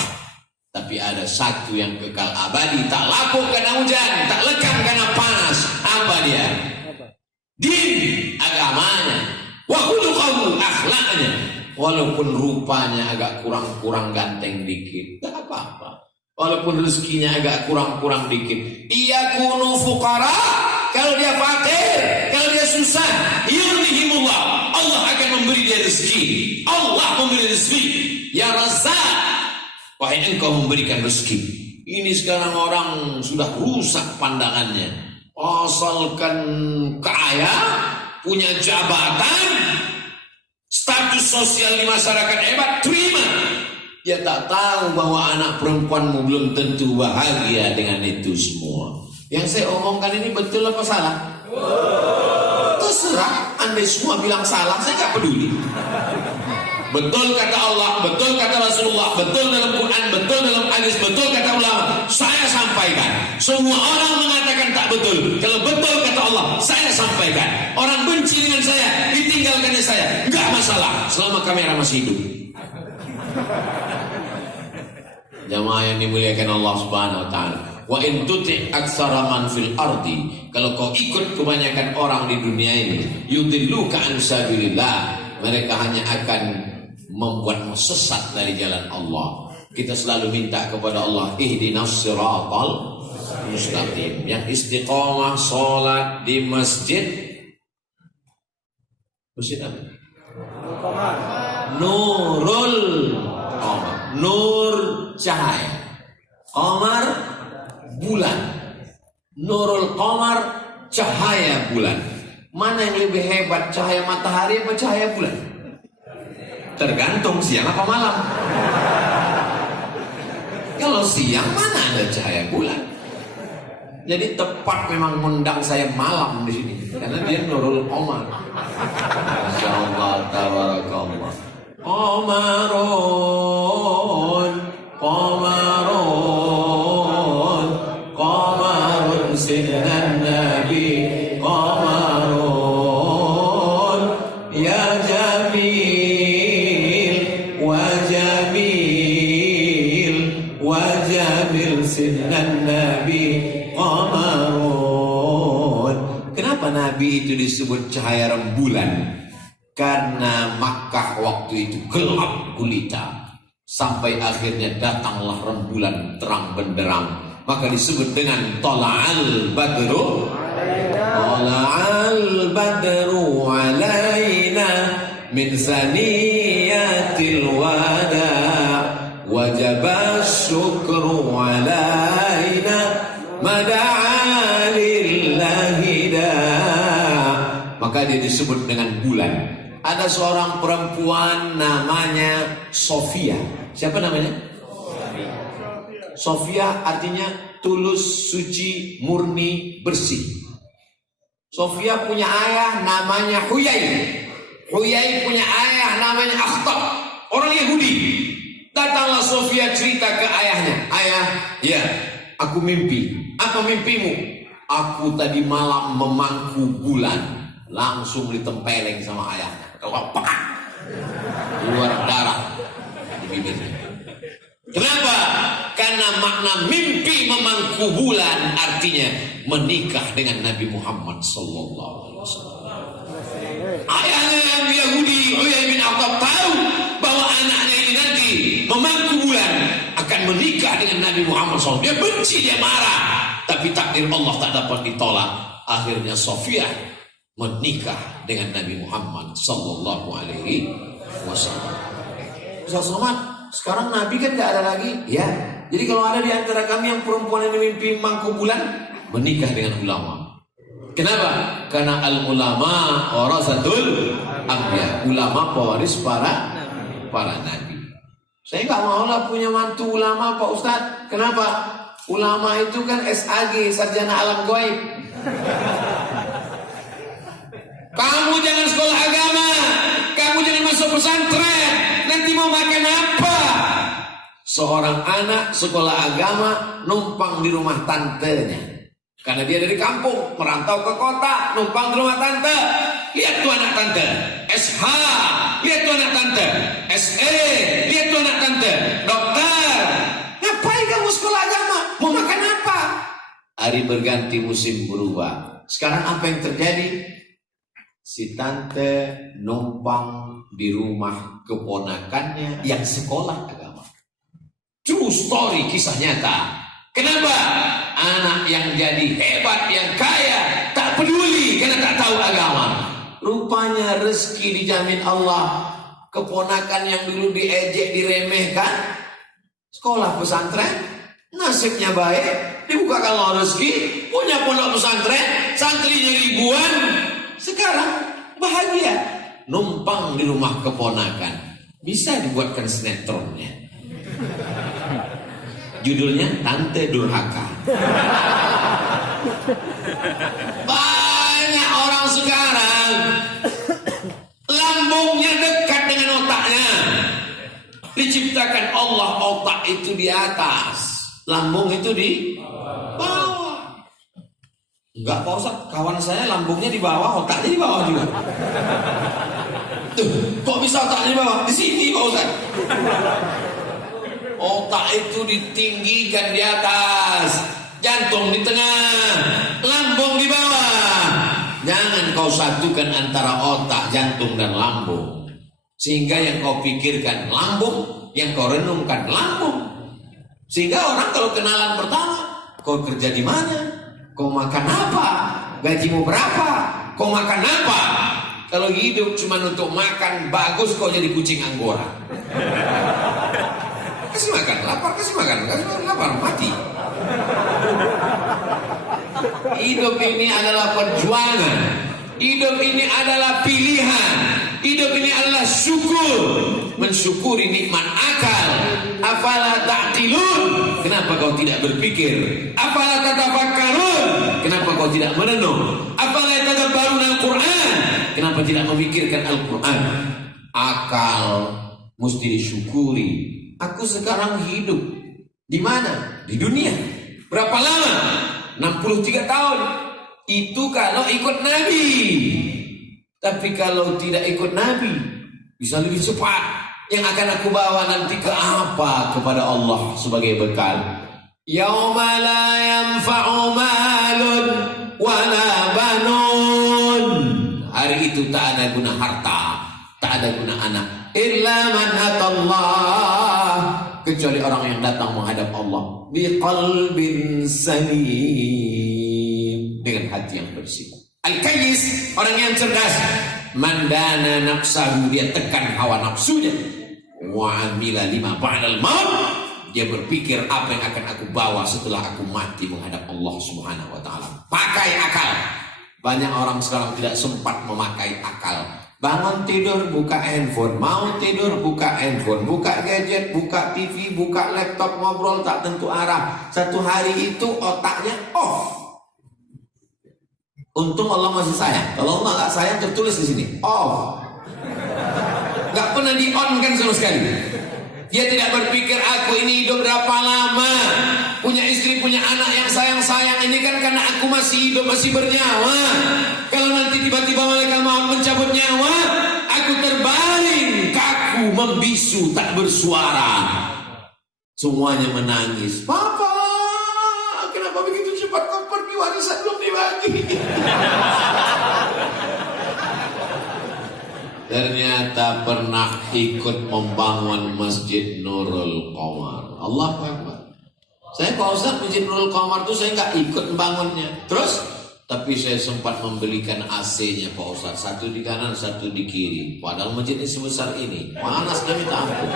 Tapi ada satu yang kekal abadi, tak lapuk karena hujan, tak lekang karena panas. Apa dia? Din, agamanya. Wa khuluquhu, akhlaknya. Walaupun rupanya agak kurang-kurang ganteng dikit, tak apa-apa. Walaupun rezekinya agak kurang-kurang dikit, iyakunu fuqara, kalau dia fakir, kalau dia susah, yughnihimullah, Allah akan memberi dia rezeki. Allah memberi rezeki. Ya Razzaq, wahai engkau memberikan rezeki. Ini sekarang orang sudah rusak pandangannya. Asalkan kaya, punya jabatan, status sosial di masyarakat hebat, terima. Dia tak tahu bahwa anak perempuanmu belum tentu bahagia dengan itu semua. Yang saya omongkan ini betul apa salah? Terserah, Anda semua bilang salah, saya tak peduli. Betul kata Allah, betul kata Rasulullah, betul dalam Quran, betul dalam hadis, betul kata ulama, saya sampaikan. Semua orang mengatakan tak betul. Kalau betul kata Allah, saya sampaikan. Orang benci dengan saya, ditinggalkannya saya, enggak masalah selama kamera masih hidup. Jamaah yang dimuliakan Allah Subhanahu wa taala. Wa in tuti' aktsara man fil ardi, kalau kau ikut kebanyakan orang di dunia ini, yudilluka an sabilillah, mereka hanya akan membuatmu sesat dari jalan Allah. Kita selalu minta kepada Allah, ihdinas siratal mustaqim. Yang istiqomah salat di masjid. Masjid apa? Nurul Qamar. Nur cahaya. Qamar bulan. Nurul Qamar cahaya bulan. Mana yang lebih hebat, cahaya matahari atau cahaya bulan? Tergantung siang apa malam. Kalau siang mana ada cahaya bulan. Jadi tepat memang mengundang saya malam di sini karena dia Nurul Qamar. Masyaallah, tabarakallah. Qamarun, qamarun, qamarun sinan nabi, qamarun ya jamil wa jamil wa jamil sinan nabi qamarun. Kenapa nabi itu disebut cahaya rembulan? Karena Makkah waktu itu gelap gulita, sampai akhirnya datanglah rembulan terang benderang, maka disebut dengan Tola'al Badru Tala'al badru alaina min saniyatil wada wajaba syukru alaina mada'a lillahi da. Maka dia disebut dengan bulan. Ada seorang perempuan namanya Sofia. Siapa namanya? Sofia artinya tulus, suci, murni, bersih. Sofia punya ayah namanya Huyai. Huyai punya ayah namanya Akhtab, orang Yahudi. Datanglah Sofia cerita ke ayahnya. Ayah, ya, aku mimpi. Apa mimpimu? Aku tadi malam memangku bulan. Langsung ditempeleng sama ayahnya. Keluar darah di bibirnya. Kenapa? Karena makna mimpi memangku bulan artinya menikah dengan Nabi Muhammad sallallahu alaihi wasallam. Ayahnya yang Yahudi, Huyai bin Akhtab, tahu bahwa anaknya ini nanti memangku bulan akan menikah dengan Nabi Muhammad SAW. Dia benci, dia marah, tapi takdir Allah tak dapat ditolak. Akhirnya Sofia menikah dengan Nabi Muhammad sallallahu alaihi wasallam. Ustaz Somad, sekarang Nabi kan gak ada lagi, ya. Jadi kalau ada di antara kami yang perempuan yang mimpi mangku bulan, menikah dengan ulama. Kenapa? Karena al-ulama warasatul anbiya. Ulama pewaris para nabi. Saya nggak mau lah punya mantu ulama, Pak Ustadz. Kenapa? Ulama itu kan SAG, sarjana alam gaib. Kamu jangan sekolah agama, kamu jangan masuk pesantren. Nanti mau makan apa? Seorang anak sekolah agama numpang di rumah tantenya. Karena dia dari kampung, merantau ke kota, numpang di rumah tante. Lihat tuh anak tante, SH, lihat tuh anak tante, SE, lihat tuh anak tante, dokter. Ngapain kamu sekolah agama? Mau makan apa? Hari berganti, musim berubah. Sekarang apa yang terjadi? Si tante numpang di rumah keponakannya yang sekolah agama. True story, kisah nyata. Kenapa? Anak yang jadi hebat, yang kaya, tak peduli karena tak tahu agama. Rupanya rezeki dijamin Allah. Keponakan yang dulu diejek, diremehkan, sekolah pesantren, nasibnya baik, dibukakan Allah rezeki, punya pondok pesantren, santrinya ribuan. Sekarang bahagia, numpang di rumah keponakan. Bisa dibuatkan sinetronnya. Judulnya Tante Durhaka. Banyak orang sekarang lambungnya dekat dengan otaknya. Diciptakan Allah otak itu di atas, lambung itu di bawah. Enggak, Pak Ustaz, kawan saya lambungnya di bawah, otaknya di bawah juga. Tuh, kok bisa otaknya di bawah? Di sini, Pak Ustaz. Otak itu ditinggikan di atas, jantung di tengah, lambung di bawah. Jangan kau satukan antara otak, jantung dan lambung. Sehingga yang kau pikirkan lambung, yang kau renungkan lambung. Sehingga orang kalau kenalan pertama, kau kerja di mana? Kau makan apa? Gajimu berapa? Kau makan apa? Kalau hidup cuma untuk makan, bagus kau jadi kucing Anggora. Kasih makan, lapar, kasih makan, lapar, mati. Hidup ini adalah perjuangan. Hidup ini adalah pilihan. Hidup ini adalah syukur. Mensyukuri nikmat akal. Afala ta'qilun? Kenapa kau tidak berpikir? Afala tatafakkarun? Kenapa kau tidak merenung? Afala tadabbarun al-Quran? Kenapa tidak memikirkan Al-Quran? Akal mesti disyukuri. Aku sekarang hidup di mana? Di dunia. Berapa lama? 63 tahun. Itu kalau ikut Nabi. Tapi kalau tidak ikut Nabi, bisa lebih cepat. Yang akan aku bawa nanti ke apa? Kepada Allah sebagai bekal. Yauma la yanfa'u malun wala banun. Hari itu tak ada guna harta, tak ada guna anak. Illa man atallah, kecuali orang yang datang menghadap Allah biqalbin salim, dengan hati yang bersih. Al-Kayyis, orang yang cerdas, mandana nafsahu, dia tekan hawa nafsunya. Wa amila lima ba'dal maut, dia berpikir apa yang akan aku bawa setelah aku mati menghadap Allah Subhanahu wa taala. Pakai akal. Banyak orang sekarang tidak sempat memakai akal. Bangun tidur buka handphone, mau tidur buka handphone, buka gadget, buka TV, buka laptop, ngobrol tak tentu arah. Satu hari itu otaknya off. Untung Allah masih sayang. Kalau Allah nggak sayang tertulis di sini off. Nggak pernah di on kan sama sekali. Dia tidak berpikir aku ini hidup berapa lama, punya istri, punya anak yang sayang-sayang ini kan karena aku masih hidup, masih bernyawa. Kalau nanti tiba-tiba malaikat maut mencabut nyawa, aku terbaring, kaku, membisu, tak bersuara. Semuanya menangis. Papa, kenapa begitu cepat kau pergi, warisan belum dibagi? Ternyata pernah ikut membangun Masjid Nurul Qamar. Allahu Akbar. Saya Pak Ustaz, Masjid Nurul Qamar itu saya nggak ikut membangunnya. Terus, tapi saya sempat membelikan AC-nya Pak Ustaz. Satu di kanan, satu di kiri. Padahal masjid ini sebesar ini. Panasnya minta ampun.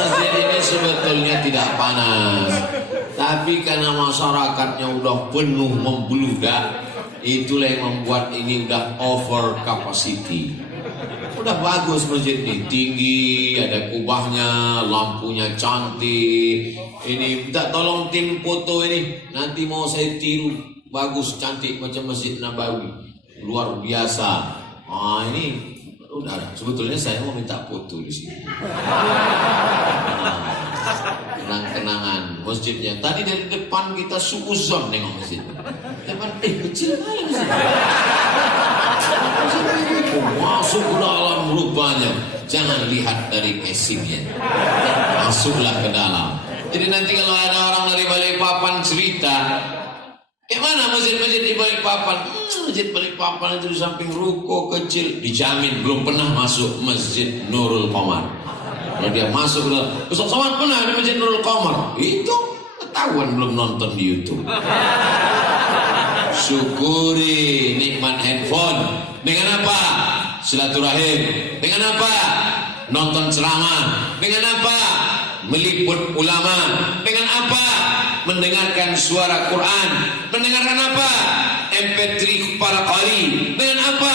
Masjid ini sebetulnya tidak panas. Tapi karena masyarakatnya udah penuh membludak, itulah yang membuat ini udah over capacity. Udah bagus masjid ini, tinggi, ada kubahnya, lampunya cantik. Ini minta tolong tim foto ini, nanti mau saya tiru, bagus, cantik macam Masjid Nabawi, luar biasa. Ini udah, sebetulnya saya mau minta foto di sini. Kenang-kenangan masjidnya. Tadi dari depan kita suuzon nengok masjid. Depan kecil kali masjid. Masuk ke dalam rupanya. Jangan lihat dari casingnya. Masuklah ke dalam. Jadi nanti kalau ada orang dari Balikpapan cerita, mana masjid-masjid di Balikpapan? Masjid Balikpapan itu di samping ruko kecil, dijamin belum pernah masuk Masjid Nurul Qamar. Kalau dia masuk ke dalam, Ustaz Somad pernah di Masjid Nurul Qamar? Itu ketahuan belum nonton di YouTube. Syukuri nikmat handphone. Dengan apa? Silaturahim. Dengan apa? Nonton ceramah. Dengan apa? Meliput ulama. Dengan apa? Mendengarkan suara Quran. Mendengarkan apa? MP3 para qari. Dengan apa?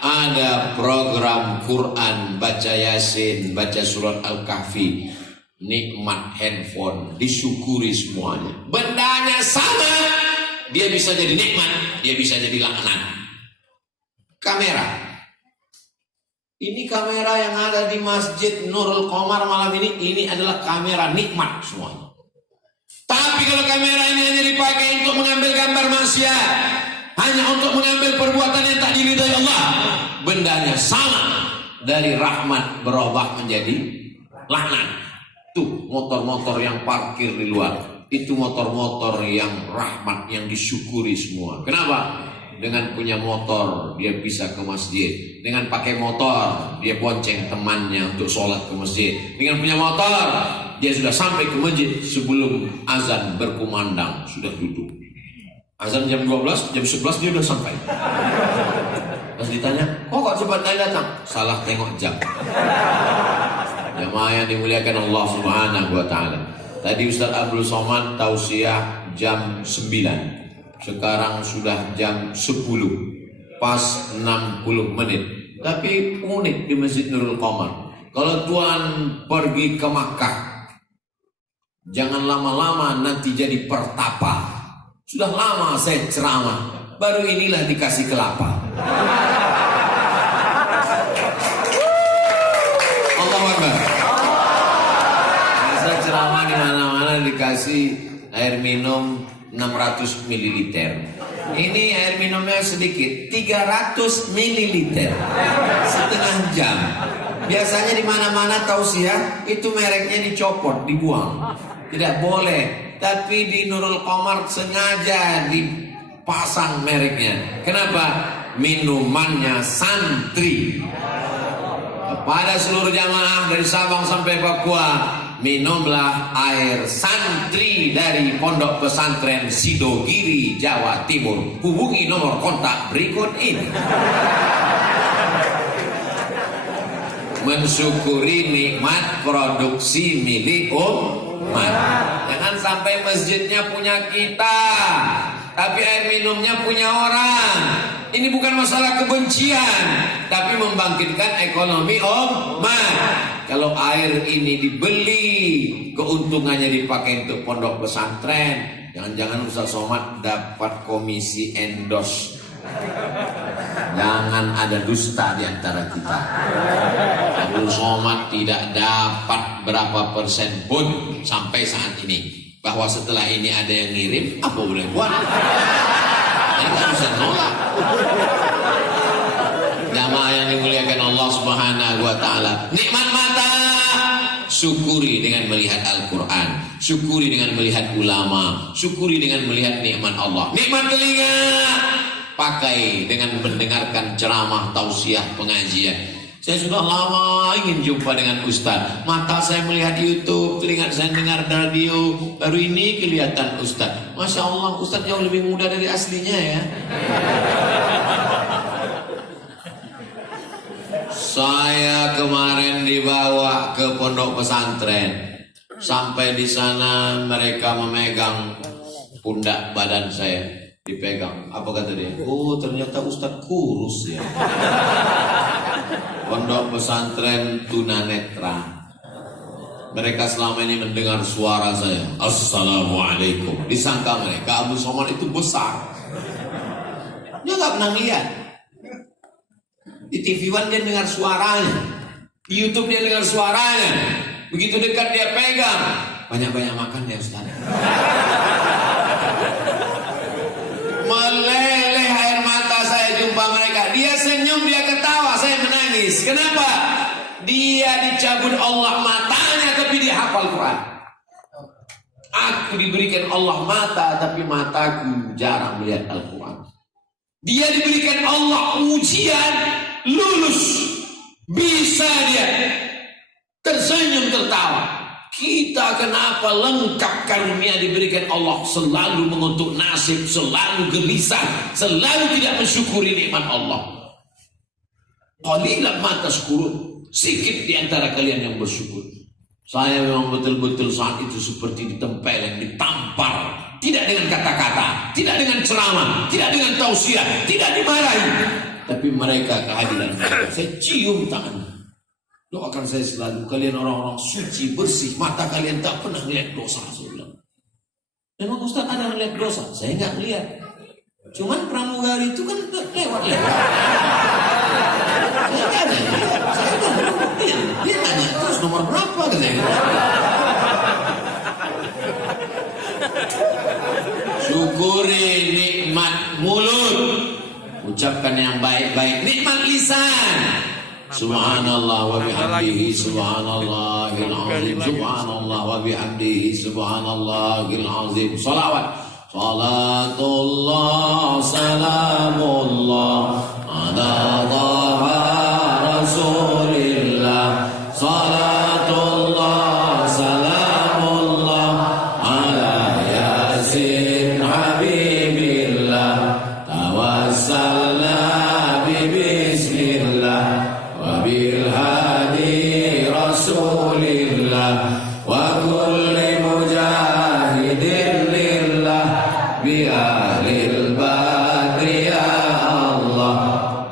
Ada program Quran, baca Yasin, baca surat Al-Kahfi. Nikmat handphone, disyukuri semuanya. Bendanya sama, dia bisa jadi nikmat, dia bisa jadi laknat. Kamera. Ini kamera yang ada di Masjid Nurul Qamar malam ini adalah kamera nikmat semuanya. Tapi kalau kamera ini hanya dipakai untuk mengambil gambar maksiat, hanya untuk mengambil perbuatan yang tak diridhai Allah, bendanya sama, dari rahmat berubah menjadi laknat. Tuh motor-motor yang parkir di luar, itu motor-motor yang rahmat, yang disyukuri semua. Kenapa? Dengan punya motor dia bisa ke masjid. Dengan pakai motor dia bonceng temannya untuk sholat ke masjid. Dengan punya motor dia sudah sampai ke masjid sebelum azan berkumandang, sudah duduk. Azan jam 12, jam 11 dia sudah sampai. Pas ditanya, kok cepat datang? Salah tengok jam. Jamaah yang dimuliakan Allah Subhanahu wa taala. Tadi Ustaz Abdul Somad tausiah jam 9. Sekarang sudah jam 10. Pas 60 menit. Tapi unik di Masjid Nurul Qamar. Kalau tuan pergi ke Makkah, jangan lama-lnama nanti jadi pertapa. Sudah lama saya ceramah, baru inilah dikasih kelapa. Allahu Akbar. Saya ceramah di mana-mana dikasih air minum 600 ml. Ini air minumnya sedikit, 300 ml. Setengah jam. Biasanya di mana-mana tausiah itu mereknya dicopot, dibuang. Tidak boleh. Tapi di Nurul Qamar sengaja dipasang mereknya. Kenapa? Minumannya santri. Kepada seluruh jamaah dari Sabang sampai Papua, minumlah air santri dari Pondok Pesantren Sidogiri, Jawa Timur. Hubungi nomor kontak berikut ini. Mensyukuri nikmat produksi milik umat. Jangan sampai masjidnya punya kita, tapi air minumnya punya orang. Ini bukan masalah kebencian, tapi membangkitkan ekonomi umat. Kalau air ini dibeli, keuntungannya dipakai untuk pondok pesantren, jangan-jangan Ustaz Somad dapat komisi endorse. Jangan ada dusta di antara kita. Abdul Somad tidak dapat berapa persen pun sampai saat ini. Bahwa setelah ini ada yang ngirim, apa boleh buat? Ini tak bisa nolak. Jamaah yang dimuliakan Allah Subhanahu wa Ta'ala, nikmat mata syukuri dengan melihat Al-Quran, syukuri dengan melihat ulama, syukuri dengan melihat nikmat Allah. Nikmat telinga, pakai dengan mendengarkan ceramah, tausiah, pengajian. Saya sudah lama ingin jumpa dengan Ustaz. Mata saya melihat YouTube, telinga saya dengar radio. Baru ini kelihatan Ustaz. Masya Allah, Ustaz jauh lebih muda dari aslinya ya. Saya kemarin dibawa ke pondok pesantren. Sampai di sana mereka memegang pundak badan saya. Dipegang. Apa kata dia? Oh, ternyata Ustaz kurus ya. Pondok pesantren tunanetra. Mereka selama ini mendengar suara saya, Assalamualaikum. Disangka mereka Abu Somad itu besar. Dia gak pernah lihat. Di TV One dia dengar suaranya, di YouTube dia dengar suaranya. Begitu dekat dia pegang. Banyak-banyak makan ya Ustaz. Meleleh air mata saya jumpa mereka. Dia senyum, dia ketawa, saya menangis. Kenapa? Dia dicabut Allah matanya, tapi dia hafal Quran. Aku diberikan Allah mata, tapi mataku jarang melihat Al-Quran. Dia diberikan Allah ujian, lulus. Bisa dia tersenyum, tertawa. Kita kenapa lengkap karunia diberikan Allah, selalu mengutuk nasib, selalu gelisah, selalu tidak mensyukuri nikmat Allah. Qalilan ma tashkurun, sedikit di antara kalian yang bersyukur. Saya memang betul-betul saat itu seperti ditempeleng, ditampar, tidak dengan kata-kata, tidak dengan ceramah, tidak dengan tausiah, tidak dimarahi, tapi mereka kehadiran mereka. Saya cium tangan. Doakan saya selalu, kalian orang-orang suci, bersih, mata kalian tak pernah melihat dosa. Saya bilang, memang Ustaz ada melihat dosa? Saya nggak melihat. Cuman pramugari itu kan lewat. Saya nggak ada. Saya kan dia tanya terus nomor berapa katanya. Syukuri nikmat mulut, ucapkan yang baik-baik. Nikmat lisan, Subhanallah wa bihamdihi subhanallahil azim, subhanallah wa bihamdihi subhanallahil azim. Salawat. Salatullah salamullah ala taha rasulillah. Salatullah salamullah ala yasin habibillah. Tawassalna bismillah bilhadi rasulillah wa kulli mujahidin lillah bi ahlil badri ya Allah.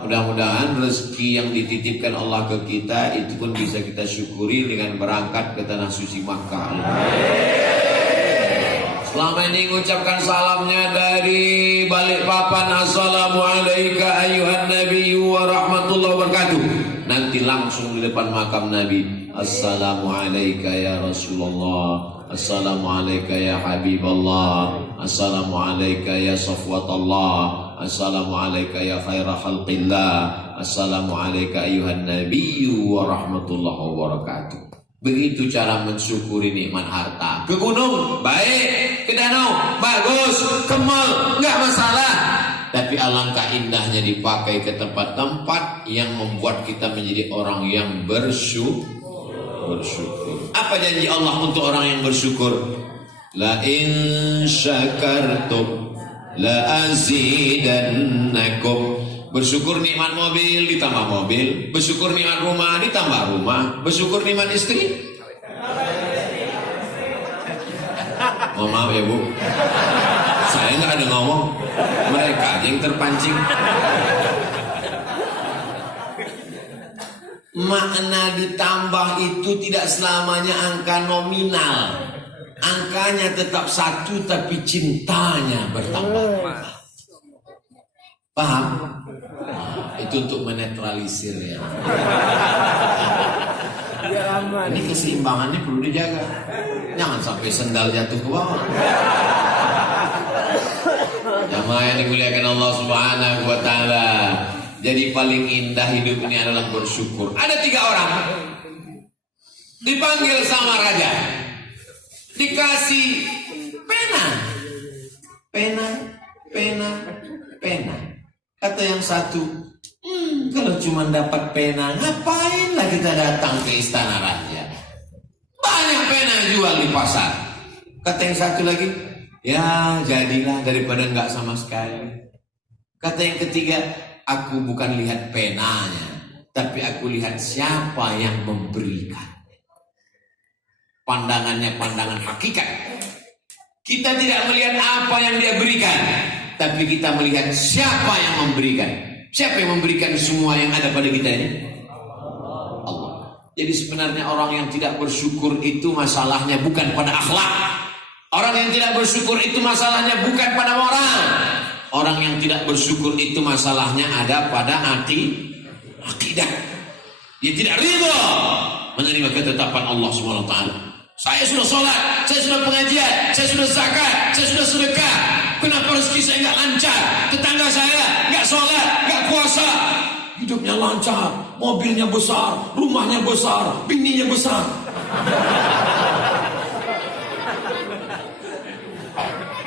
Mudah-mudahan rezeki yang dititipkan Allah ke kita itu pun bisa kita syukuri dengan berangkat ke tanah suci Makkah. Selama ini mengucapkan salamnya dari Balikpapan. Assalamualaikum ayuhan nabiyyu wa rahmatullahi wabarakatuh. Nanti langsung di depan makam Nabi, Assalamualaikum ya Rasulullah, Assalamualaikum ya Habiballah, Assalamualaikum ya Safwatallah, Assalamualaikum ya khaira khalqillah, Assalamualaikum ayuhan nabiyyu wa rahmatullahi wabarakatuh. Begitu cara mensyukuri nikmat harta. Ke gunung, baik. Ke danau, bagus. Ke mall, nggak masalah. Tapi alangkah indahnya dipakai ke tempat-tempat yang membuat kita menjadi orang yang bersyukur. Apa janji Allah untuk orang yang bersyukur? La in syakartum la azidannakum. Bersyukur nikmat mobil ditambah mobil, bersyukur nikmat rumah ditambah rumah, bersyukur nikmat istri. Mohon maaf ya Bu, saya nggak ada ngomong, mereka aja yang terpancing. Makna ditambah itu tidak selamanya angka nominal, angkanya tetap satu tapi cintanya bertambah. Paham? Itu untuk menetralisir ya. Ini keseimbangannya perlu dijaga. Jangan sampai sendal jatuh ke bawah. Jamaah yang dimuliakan Allah Subhanahu wa taala. Jadi paling indah hidup ini adalah bersyukur. Ada 3 orang dipanggil sama raja, dikasih pena. Kata yang satu, kalau cuma dapat pena, ngapain lah kita datang ke istana raja? Banyak pena jual di pasar. Kata yang satu lagi, ya jadilah daripada nggak sama sekali. Kata yang ketiga, aku bukan lihat penanya, tapi aku lihat siapa yang memberikan. Pandangannya pandangan hakikat. Kita tidak melihat apa yang dia berikan, tapi kita melihat siapa yang memberikan. Siapa yang memberikan semua yang ada pada kita ini? Allah. Jadi sebenarnya orang yang tidak bersyukur itu masalahnya bukan pada akhlak. Orang yang tidak bersyukur itu masalahnya bukan pada moral. Orang yang tidak bersyukur itu masalahnya ada pada akidah. Dia tidak ridha menerima ketetapan Allah SWT. Saya sudah sholat, saya sudah pengajian, saya sudah zakat, saya sudah sedekah. Kenapa rezeki saya nggak lancar? Tetangga saya nggak sholat, nggak puasa. Hidupnya lancar, mobilnya besar, rumahnya besar, bininya besar.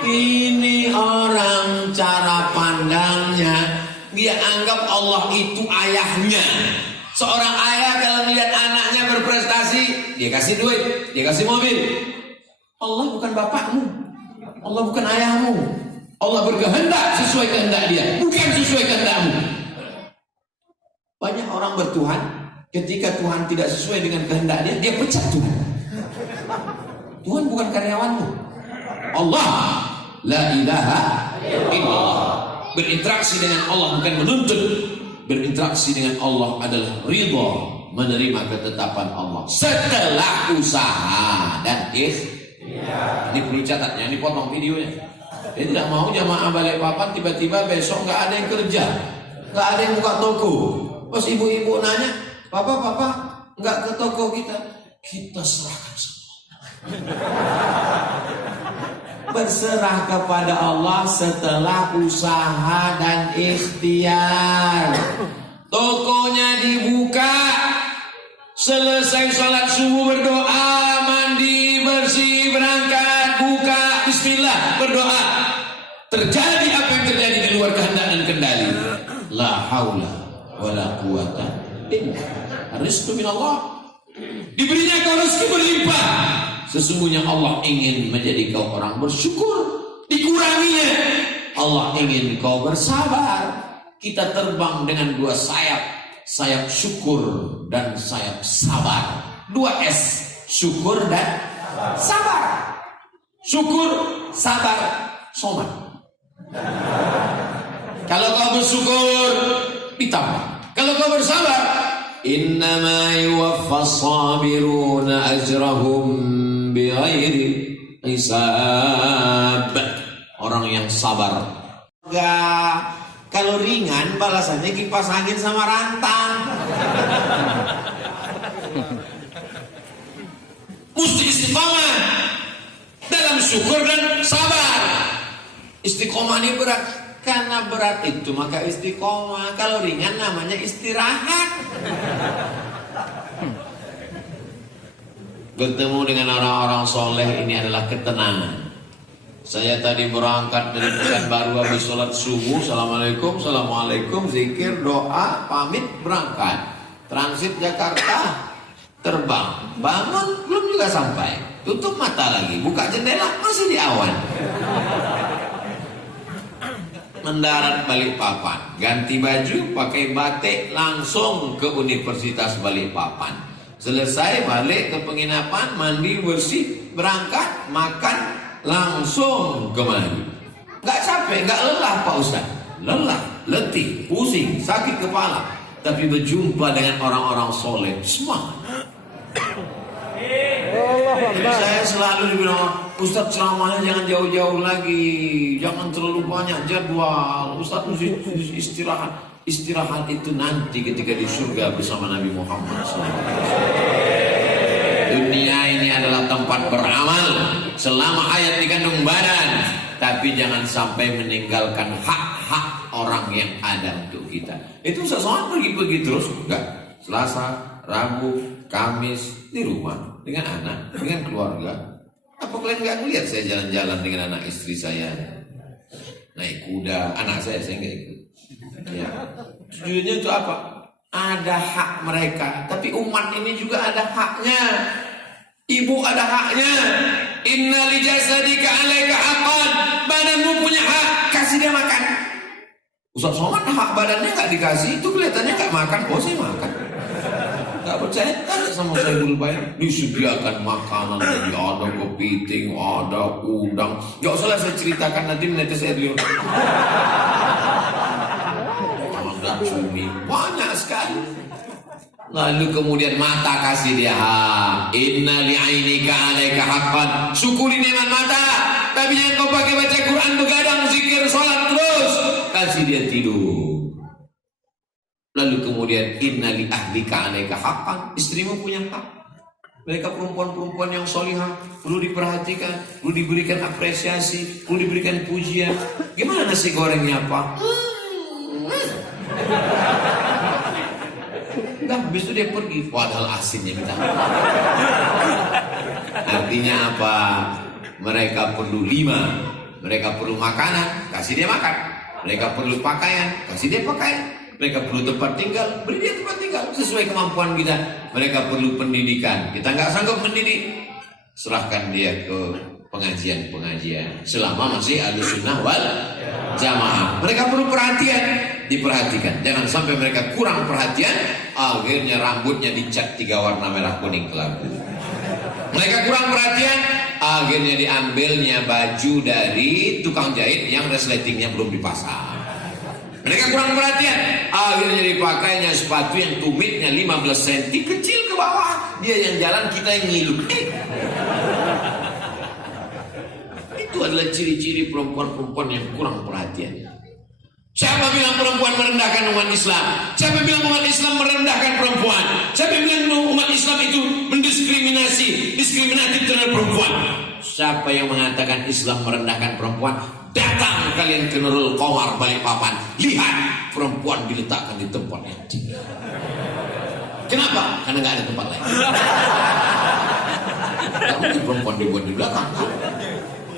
Ini orang cara pandangnya, dia anggap Allah itu ayahnya. Seorang ayah kalau melihat anaknya berprestasi, dia kasih duit, dia kasih mobil. Allah bukan bapakmu, Allah bukan ayahmu. Allah berkehendak sesuai kehendak dia, bukan sesuai kehendakmu. Banyak orang bertuhan, ketika Tuhan tidak sesuai dengan kehendak dia, dia pecat Tuhan. Tuhan bukan karyawanmu. Allah la ilaha illallah. Berinteraksi dengan Allah bukan menuntut. Berinteraksi dengan Allah adalah ridha, menerima ketetapan Allah setelah usaha dan ikhtiar. Ini perlu catat, yang dipotong videonya. Dia tidak mau jamaah Balikpapan tiba-tiba besok nggak ada yang kerja, nggak ada yang buka toko. Pas ibu-ibu nanya, Papa nggak ke toko kita serahkan semua. Berserah kepada Allah setelah usaha dan ikhtiar. Tokonya dibuka, selesai sholat subuh berdoa, mandi bersih, berangkat, buka, bismillah, berdoa. Terjadi apa yang terjadi di luar kehendak dan kendali. La haula wala quwata illa billah. Rizqu minallah. Diberinya kau rezeki berlimpah. Sesungguhnya Allah ingin menjadi kau orang bersyukur. Dikuranginya, Allah ingin kau bersabar. Kita terbang dengan 2 sayap, sayap syukur dan sayap sabar. 2 S, syukur dan sabar. Syukur, sabar, somat. Kalau kau bersyukur, ditambah. Kalau kau bersabar, innama yuwaffas sabiruna ajrahum bighairi hisab. Orang yang sabar. Kalau ringan balasannya kipas angin sama rantang. Mesti istiqomah dalam syukur dan sabar. Istiqomah ini berat, karena berat itu maka istiqomah. Kalau ringan namanya istirahat. Bertemu dengan orang-orang soleh ini adalah ketenangan. Saya tadi berangkat dari Pekanbaru habis sholat subuh, assalamualaikum, zikir, doa, pamit, berangkat. Transit Jakarta, Terbang, bangun, belum juga sampai. Tutup mata lagi, buka jendela, masih di awan. Mendarat Balikpapan, ganti baju, pakai batik, langsung ke Universitas Balikpapan. Selesai balik ke penginapan, mandi bersih, berangkat, makan, langsung kemari. Gak capek, gak lelah Pak Ustaz. Lelah, letih, pusing, sakit kepala, tapi berjumpa dengan orang-orang soleh, semangat. Saya selalu dibilang, Ustaz ceramahnya jangan jauh-jauh lagi, jangan terlalu banyak jadwal. Ustaz mesti istirahat itu nanti ketika di surga bersama Nabi Muhammad SAW. Dunia ini adalah tempat beramal selama hayat dikandung badan, tapi jangan sampai meninggalkan hak-hak orang yang ada untuk kita. Itu sesuatu pergi-pergi terus enggak. Selasa, Rabu, Kamis di rumah dengan anak, dengan keluarga. Apa kalian nggak ngeliat saya jalan-jalan dengan anak istri saya, naik kuda, anak saya nggak ikut. Ya. Tujuannya itu apa? Ada hak mereka, tapi umat ini juga ada haknya. Ibu ada haknya. Inna li jasadika 'alaika haqqan. Badanmu punya hak, kasih dia makan. Ustaz Somad hak badannya nggak dikasih, itu kelihatannya nggak makan. Oh saya makan. Gak percaya tanya sama saya dulu Pak, disediakan makanan tadi, ada kepiting, ada udang. Gak usah lah saya ceritakan, nanti menetes saya dulu. Ada cumi, banyak sekali. Lalu kemudian mata kasih dia hak. Inna li'ainika 'alaika haqqan. Syukuri nikmat mata, tapi jangan kau pakai baca Quran, begadang, zikir, sholat terus. Kasih dia tidur. Lalu kemudian inna li ahlika 'alaika haqqan. Istrimu punya hak. Mereka perempuan-perempuan yang solihah, perlu diperhatikan, perlu diberikan apresiasi, perlu diberikan pujian. Gimana nasi gorengnya Pak? Udah, habis itu dia pergi. Padahal asinnya minta. Artinya apa? Mereka perlu 5. Mereka perlu makanan, kasih dia makan. Mereka perlu pakaian, kasih dia pakaian. Mereka perlu tempat tinggal, beri dia tempat tinggal sesuai kemampuan kita. Mereka perlu pendidikan, kita nggak sanggup mendidik, serahkan dia ke pengajian-pengajian selama masih Ahlus Sunnah wal Jamaah. Mereka perlu perhatian, diperhatikan. Jangan sampai mereka kurang perhatian, akhirnya rambutnya dicat 3 warna merah kuning kelabu. Mereka kurang perhatian, akhirnya diambilnya baju dari tukang jahit yang resletingnya belum dipasang. Mereka kurang perhatian, akhirnya dipakainya sepatu yang tumitnya 15 cm, kecil ke bawah. Dia yang jalan, kita yang ngilu. Itu adalah ciri-ciri perempuan-perempuan yang kurang perhatian. Siapa bilang perempuan merendahkan umat Islam? Siapa bilang umat Islam merendahkan perempuan? Siapa bilang umat Islam itu diskriminatif terhadap perempuan? Siapa yang mengatakan Islam merendahkan perempuan? Datang kalian ke Nurul Qamar Balikpapan, lihat perempuan diletakkan di tempat yang tinggi. Kenapa? Karena nggak ada tempat lain. Tidak mungkin perempuan dibuat di belakang,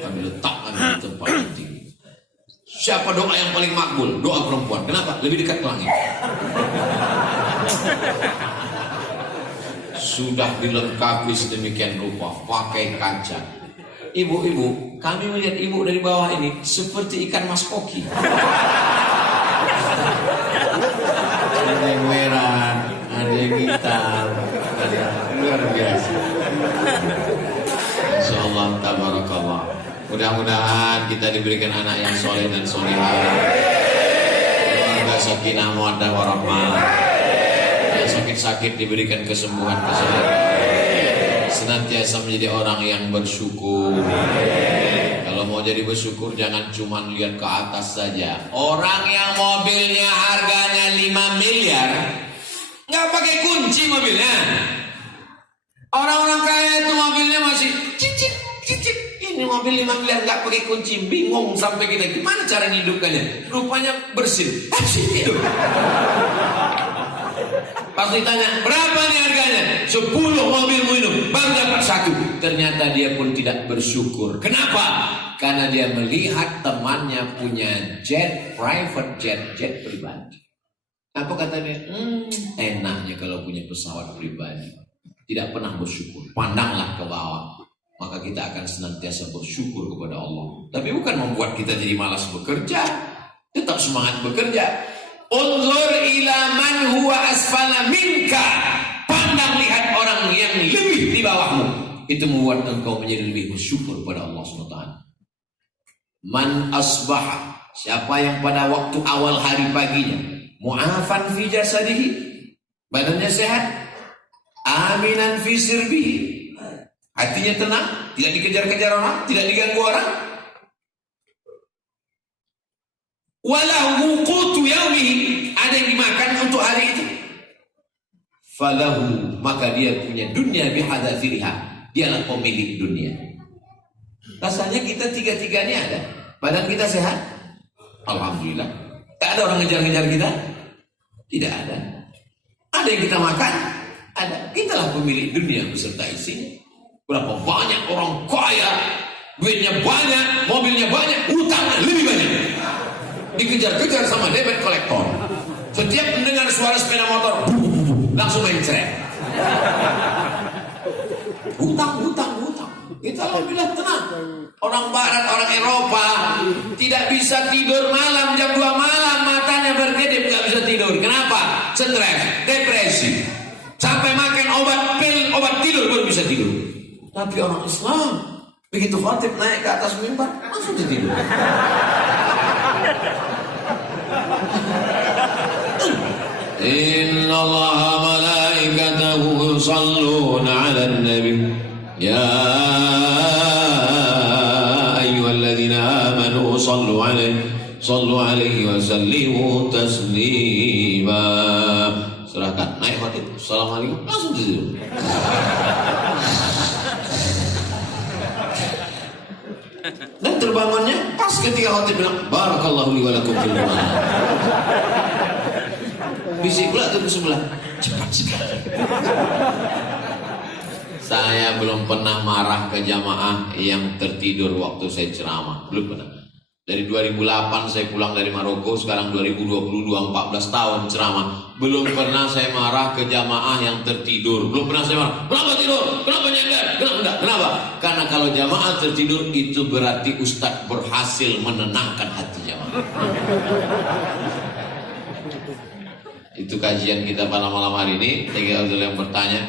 kan diletakkan di tempat yang tinggi. Siapa doa yang paling makbul? Doa perempuan. Kenapa? Lebih dekat ke langit. Sudah dilengkapi sedemikian rupa, pakai kaca. Ibu-ibu, kami melihat ibu dari bawah ini seperti ikan mas koki. Ada yang merah, ada yang hitam, luar biasa. Insyaallah tabarakallah. Mudah-mudahan kita diberikan anak yang soleh dan solehah. Keluarga sakinah mawaddah warahmah. Yang sakit-sakit diberikan kesembuhan. Senantiasa menjadi orang yang bersyukur. Kalau mau jadi bersyukur jangan cuma lihat ke atas saja. Orang yang mobilnya harganya 5 miliar nggak pakai kunci mobilnya. Orang-orang kaya itu mobilnya masih cicip. Ini mobil 5 miliar nggak pakai kunci, bingung sampai kita gimana cara hidupkannya. Rupanya bersin, hidup. Pas ditanya, berapa nih harganya? 10 mobilmu hidup, baru dapat 1. Ternyata dia pun tidak bersyukur. Kenapa? Karena dia melihat temannya punya private jet pribadi. Apa kata dia? Enaknya kalau punya pesawat pribadi. tidak pernah bersyukur. Pandanglah ke bawah, maka kita akan senantiasa bersyukur kepada Allah. Tapi bukan membuat kita jadi malas bekerja, tetap semangat bekerja. Unzur ila man huwa asfala minka. Pandang lihat orang yang lebih di bawahmu. Itu membuat engkau menjadi lebih bersyukur kepada Allah SWT. Man asbaha, siapa yang pada waktu awal hari paginya mu'afan fi jasadihi, badannya sehat, aminan fi sirbihi, hatinya tenang, tidak dikejar-kejar orang, tidak diganggu orang, walahu qutu yaumihi, ada yang dimakan untuk hari itu, falahu, maka dia punya dunia bihadzafiriha, dialah pemilik dunia. Rasanya kita tiga-tiganya ada. Badan kita sehat, alhamdulillah. Tak ada orang ngejar-ngejar kita, tidak ada. Ada yang kita makan, ada. Kitalah pemilik dunia beserta isinya. Berapa banyak orang kaya, duitnya banyak, mobilnya banyak, utangnya lebih banyak, dikejar-kejar sama debit kolektor. Setiap mendengar suara sepeda motor, langsung main cerai. Utang. Kita alhamdulillah tenang. Orang barat, orang Eropa tidak bisa tidur malam, jam 2 malam matanya berkedip, gak bisa tidur. Kenapa? Stres, depresi, sampai makan obat pil, obat tidur baru bisa tidur. Tapi orang Islam begitu khatib naik ke atas mimbar langsung tidur. Inna Allah malaikatahu yusalluna 'alan nabi ya ayyuhalladzina amanu sallu 'alaihi wa sallimu taslima. Serahkan naik khatib, assalamualaikum, langsung tidur. Dan terbangunnya pas ketika khatib bilang barakallahu li wa lakum fil Qur'an. Bisik pula tuh ke sebelah, cepat sekali. Saya belum pernah marah ke jamaah yang tertidur waktu saya ceramah, belum pernah. Dari 2008 saya pulang dari Maroko, sekarang 2022, 14 tahun ceramah, belum pernah saya marah ke jamaah yang tertidur. Belum pernah saya marah, kenapa tidur? Kenapa nyender? Kenapa? Karena kalau jamaah tertidur itu berarti Ustadz berhasil menenangkan hati jamaah. Itu kajian kita pada malam hari ini. Tiga orang yang bertanya,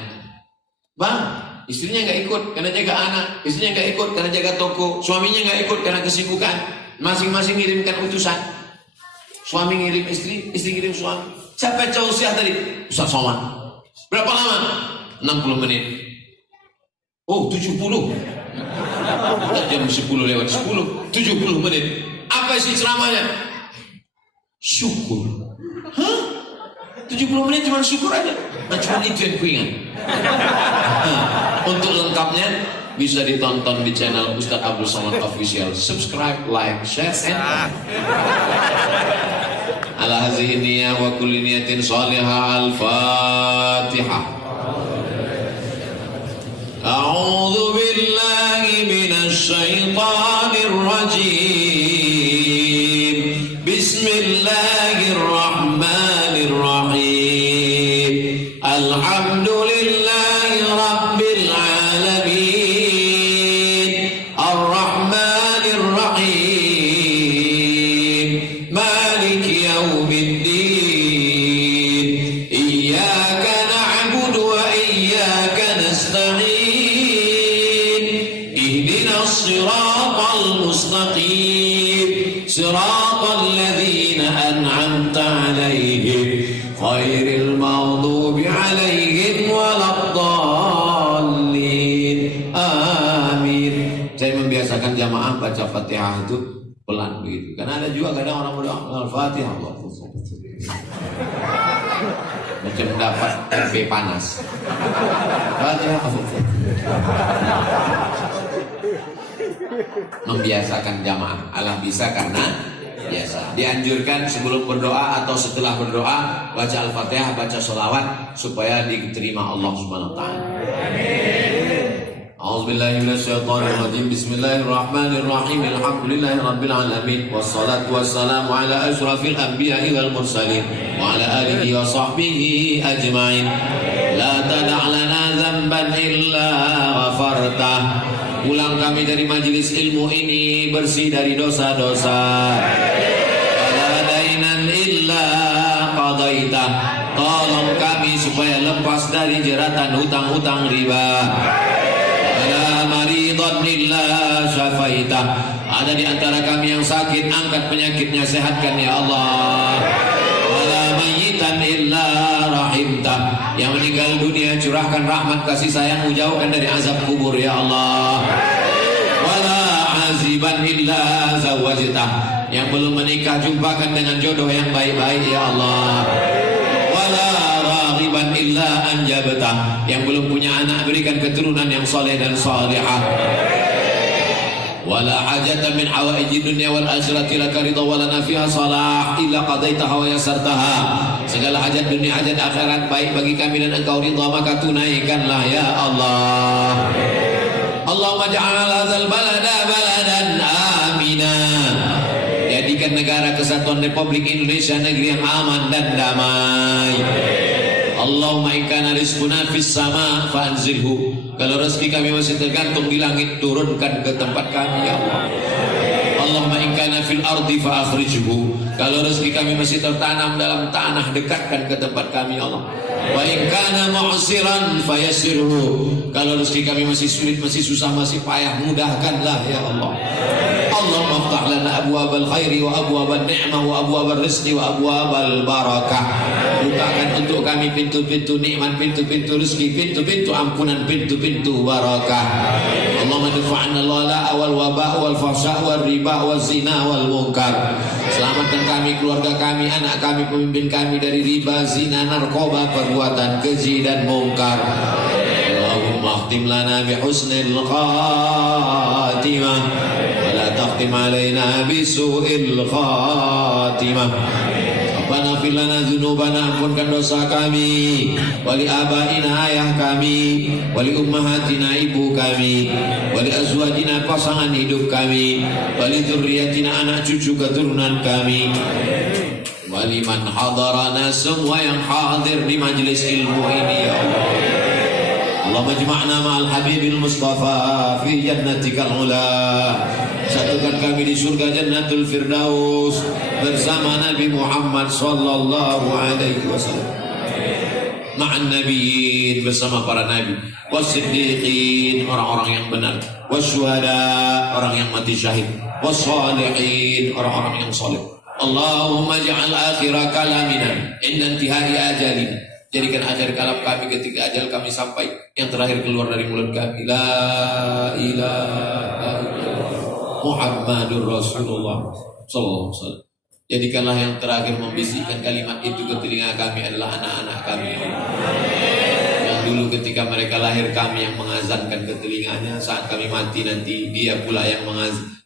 bang, istrinya nggak ikut karena jaga anak, istrinya nggak ikut karena jaga toko, suaminya nggak ikut karena kesibukan. Masing-masing ngirimkan utusan. Suami ngirim istri, istri ngirim suami. Siapa yang usia tadi? Ustaz Somad. Berapa lama? 60 menit. Oh, 70. Jam 10 lewat 10, 70 menit. Apa isi ceramahnya? Syukur. Hah? 70 menit cuma syukur aja. Nah, cuma itu yang kuingat. Untuk lengkapnya bisa ditonton di channel Ustaz Abdul Somad Official. Subscribe, like, share, and ala hazihi niyah wa kulli niyatin salihah. Al-Fatihah. A'udzu billahi minasy syaithanir rajim. Bismillahirrahmanirrahim. Alhamdulillahi rabbil alamin. Ar-Rahmanir Rahim. Maliki yaumiddin. Iyyaka na'budu wa iyyaka nasta'in. Ihdinas siratal mustaqim. Siratal ladzina an'amta 'alaihim ghairil maghdubi 'alaihim waladdallin. Amin. Saya membiasakan jamaah baca Fatihah itu pelan begitu. Karena ada juga kadang orang berdoa Al-Fatihah macam dapat tempe panas. Fatihah membiasakan jamaah. Allah bisa karena biasa. Dianjurkan sebelum berdoa atau setelah berdoa baca Al-Fatihah, baca sholawat supaya diterima Allah Subhanahu wa taala. A'udzubillahi minasyaitonirrajim. Bismillahirrahmanirrahim. Alhamdulillahirabbil alamin. Wassalatu wassalamu ala asyrafil anbiya'i wal mursalin wa ala alihi wa sahbihi ajma'in. La tada' lana dhanban dzamban illa ghafartah. Pulang kami dari majelis ilmu ini bersih dari dosa-dosa. Wala dainan illa qadaitah. Tolong kami supaya lepas dari jeratan hutang-hutang riba. Wala maridhan illa syafaitah. Ada di antara kami yang sakit, angkat penyakitnya, sehatkan ya Allah. Wala mayyitan illa rahimtah. Yang meninggal dunia, curahkan rahmat kasih sayangmu, jauhkan dari azab kubur ya Allah. Wala aziban illa zawajtah. Yang belum menikah, jumpakan dengan jodoh yang baik-baik ya Allah. Wala raghiban illa anjabtah. Yang belum punya anak, berikan keturunan yang soleh dan salihah. Wala hajatan min hawaiji dunya wal akhirati laka ridha wa lana fiha salah illa qadaitaha wa yasartaha. Segala hajat dunia, hajat akhirat baik bagi kami dan engkau ridha, maka tunaikanlah ya Allah. Allahumma ja'al hadzal balada baladan amina. Jadikan negara kesatuan Republik Indonesia negeri yang aman dan damai. Allahumma in kana rizquna fis sama fanzilhu. Kalau rezeki kami masih tergantung di langit, turunkan ke tempat kami ya Allah. Allahumma in kana fil ardi fa akhrijhu. Kalau rezeki kami masih tertanam dalam tanah, dekatkan ke tempat kami ya Allah. Wa in kana mu'siran fayassirhu. Kalau rezeki kami masih sulit, masih susah, masih payah, mudahkanlah ya Allah. Allahumma iftah lana abwabal khairi wa abwabal ni'mah wa abwabal rizqi wa abwabal barakah. Bukakan untuk kami pintu-pintu nikmat, pintu-pintu rezeki, pintu-pintu ampunan, pintu-pintu barakah. Allahumma dafa'na al-wala' wal waba' wal fahsya' wal riba wal zina wal munkar. Selamatkan kami, keluarga kami, anak kami, pemimpin kami dari riba, zina, narkoba, perbuatan keji dan munkar. Allahumma khtim lana bi husnil khatimah wa la takhtim alaina bi su'il khatimah. Rabbana fir lana dzunubana, ampunkan dosa kami, wali abaina, ayah kami, wali ummahatina, ibu kami, wali azwajina, pasangan hidup kami, wali dzurriyyatina, anak cucu keturunan kami, wali man hadarana, semua yang hadir di majelis ilmu ini ya Allah. Allahumma ijma'na ma'al habibil mustafa fi jannatikal ula. Satukan kami di surga Jannatul Firdaus bersama Nabi Muhammad sallallahu alaihi wasallam. Ma'an nabiyyin, bersama para nabi, wasiddiqin, orang-orang yang benar, wasyuhada, orang yang mati syahid, wassalihin, orang-orang yang saleh. Allahumma ja'al akhira kalamina inda intihai ajalina. Jadikan akhir kalam kami ketika ajal kami sampai, yang terakhir keluar dari mulut kami, la ilaha illallah Muhammadur Rasulullah sallallahu alaihi wasallam. Jadikanlah yang terakhir membisikkan kalimat itu ke telinga kami adalah anak-anak kami. Yang dulu ketika mereka lahir kami yang mengazankan ke telinganya, saat kami mati nanti dia pula yang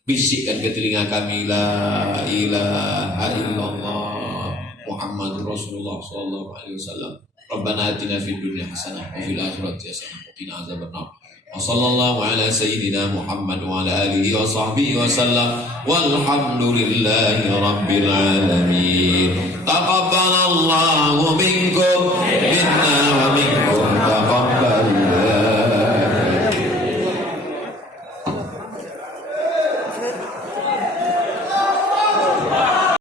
bisikkan ke telinga kami, la ilaha illallah Muhammadur Rasulullah sallallahu alaihi wasallam. Rabbana atina fid dunya hasanah wa fil akhirati hasanah wa qina adzabannar. Wa sallallahu ala sayyidina Muhammad wa ala alihi wa sahbihi wa sallam. Walhamdulillahi rabbil alamin. Taqabbalallahu minkum minna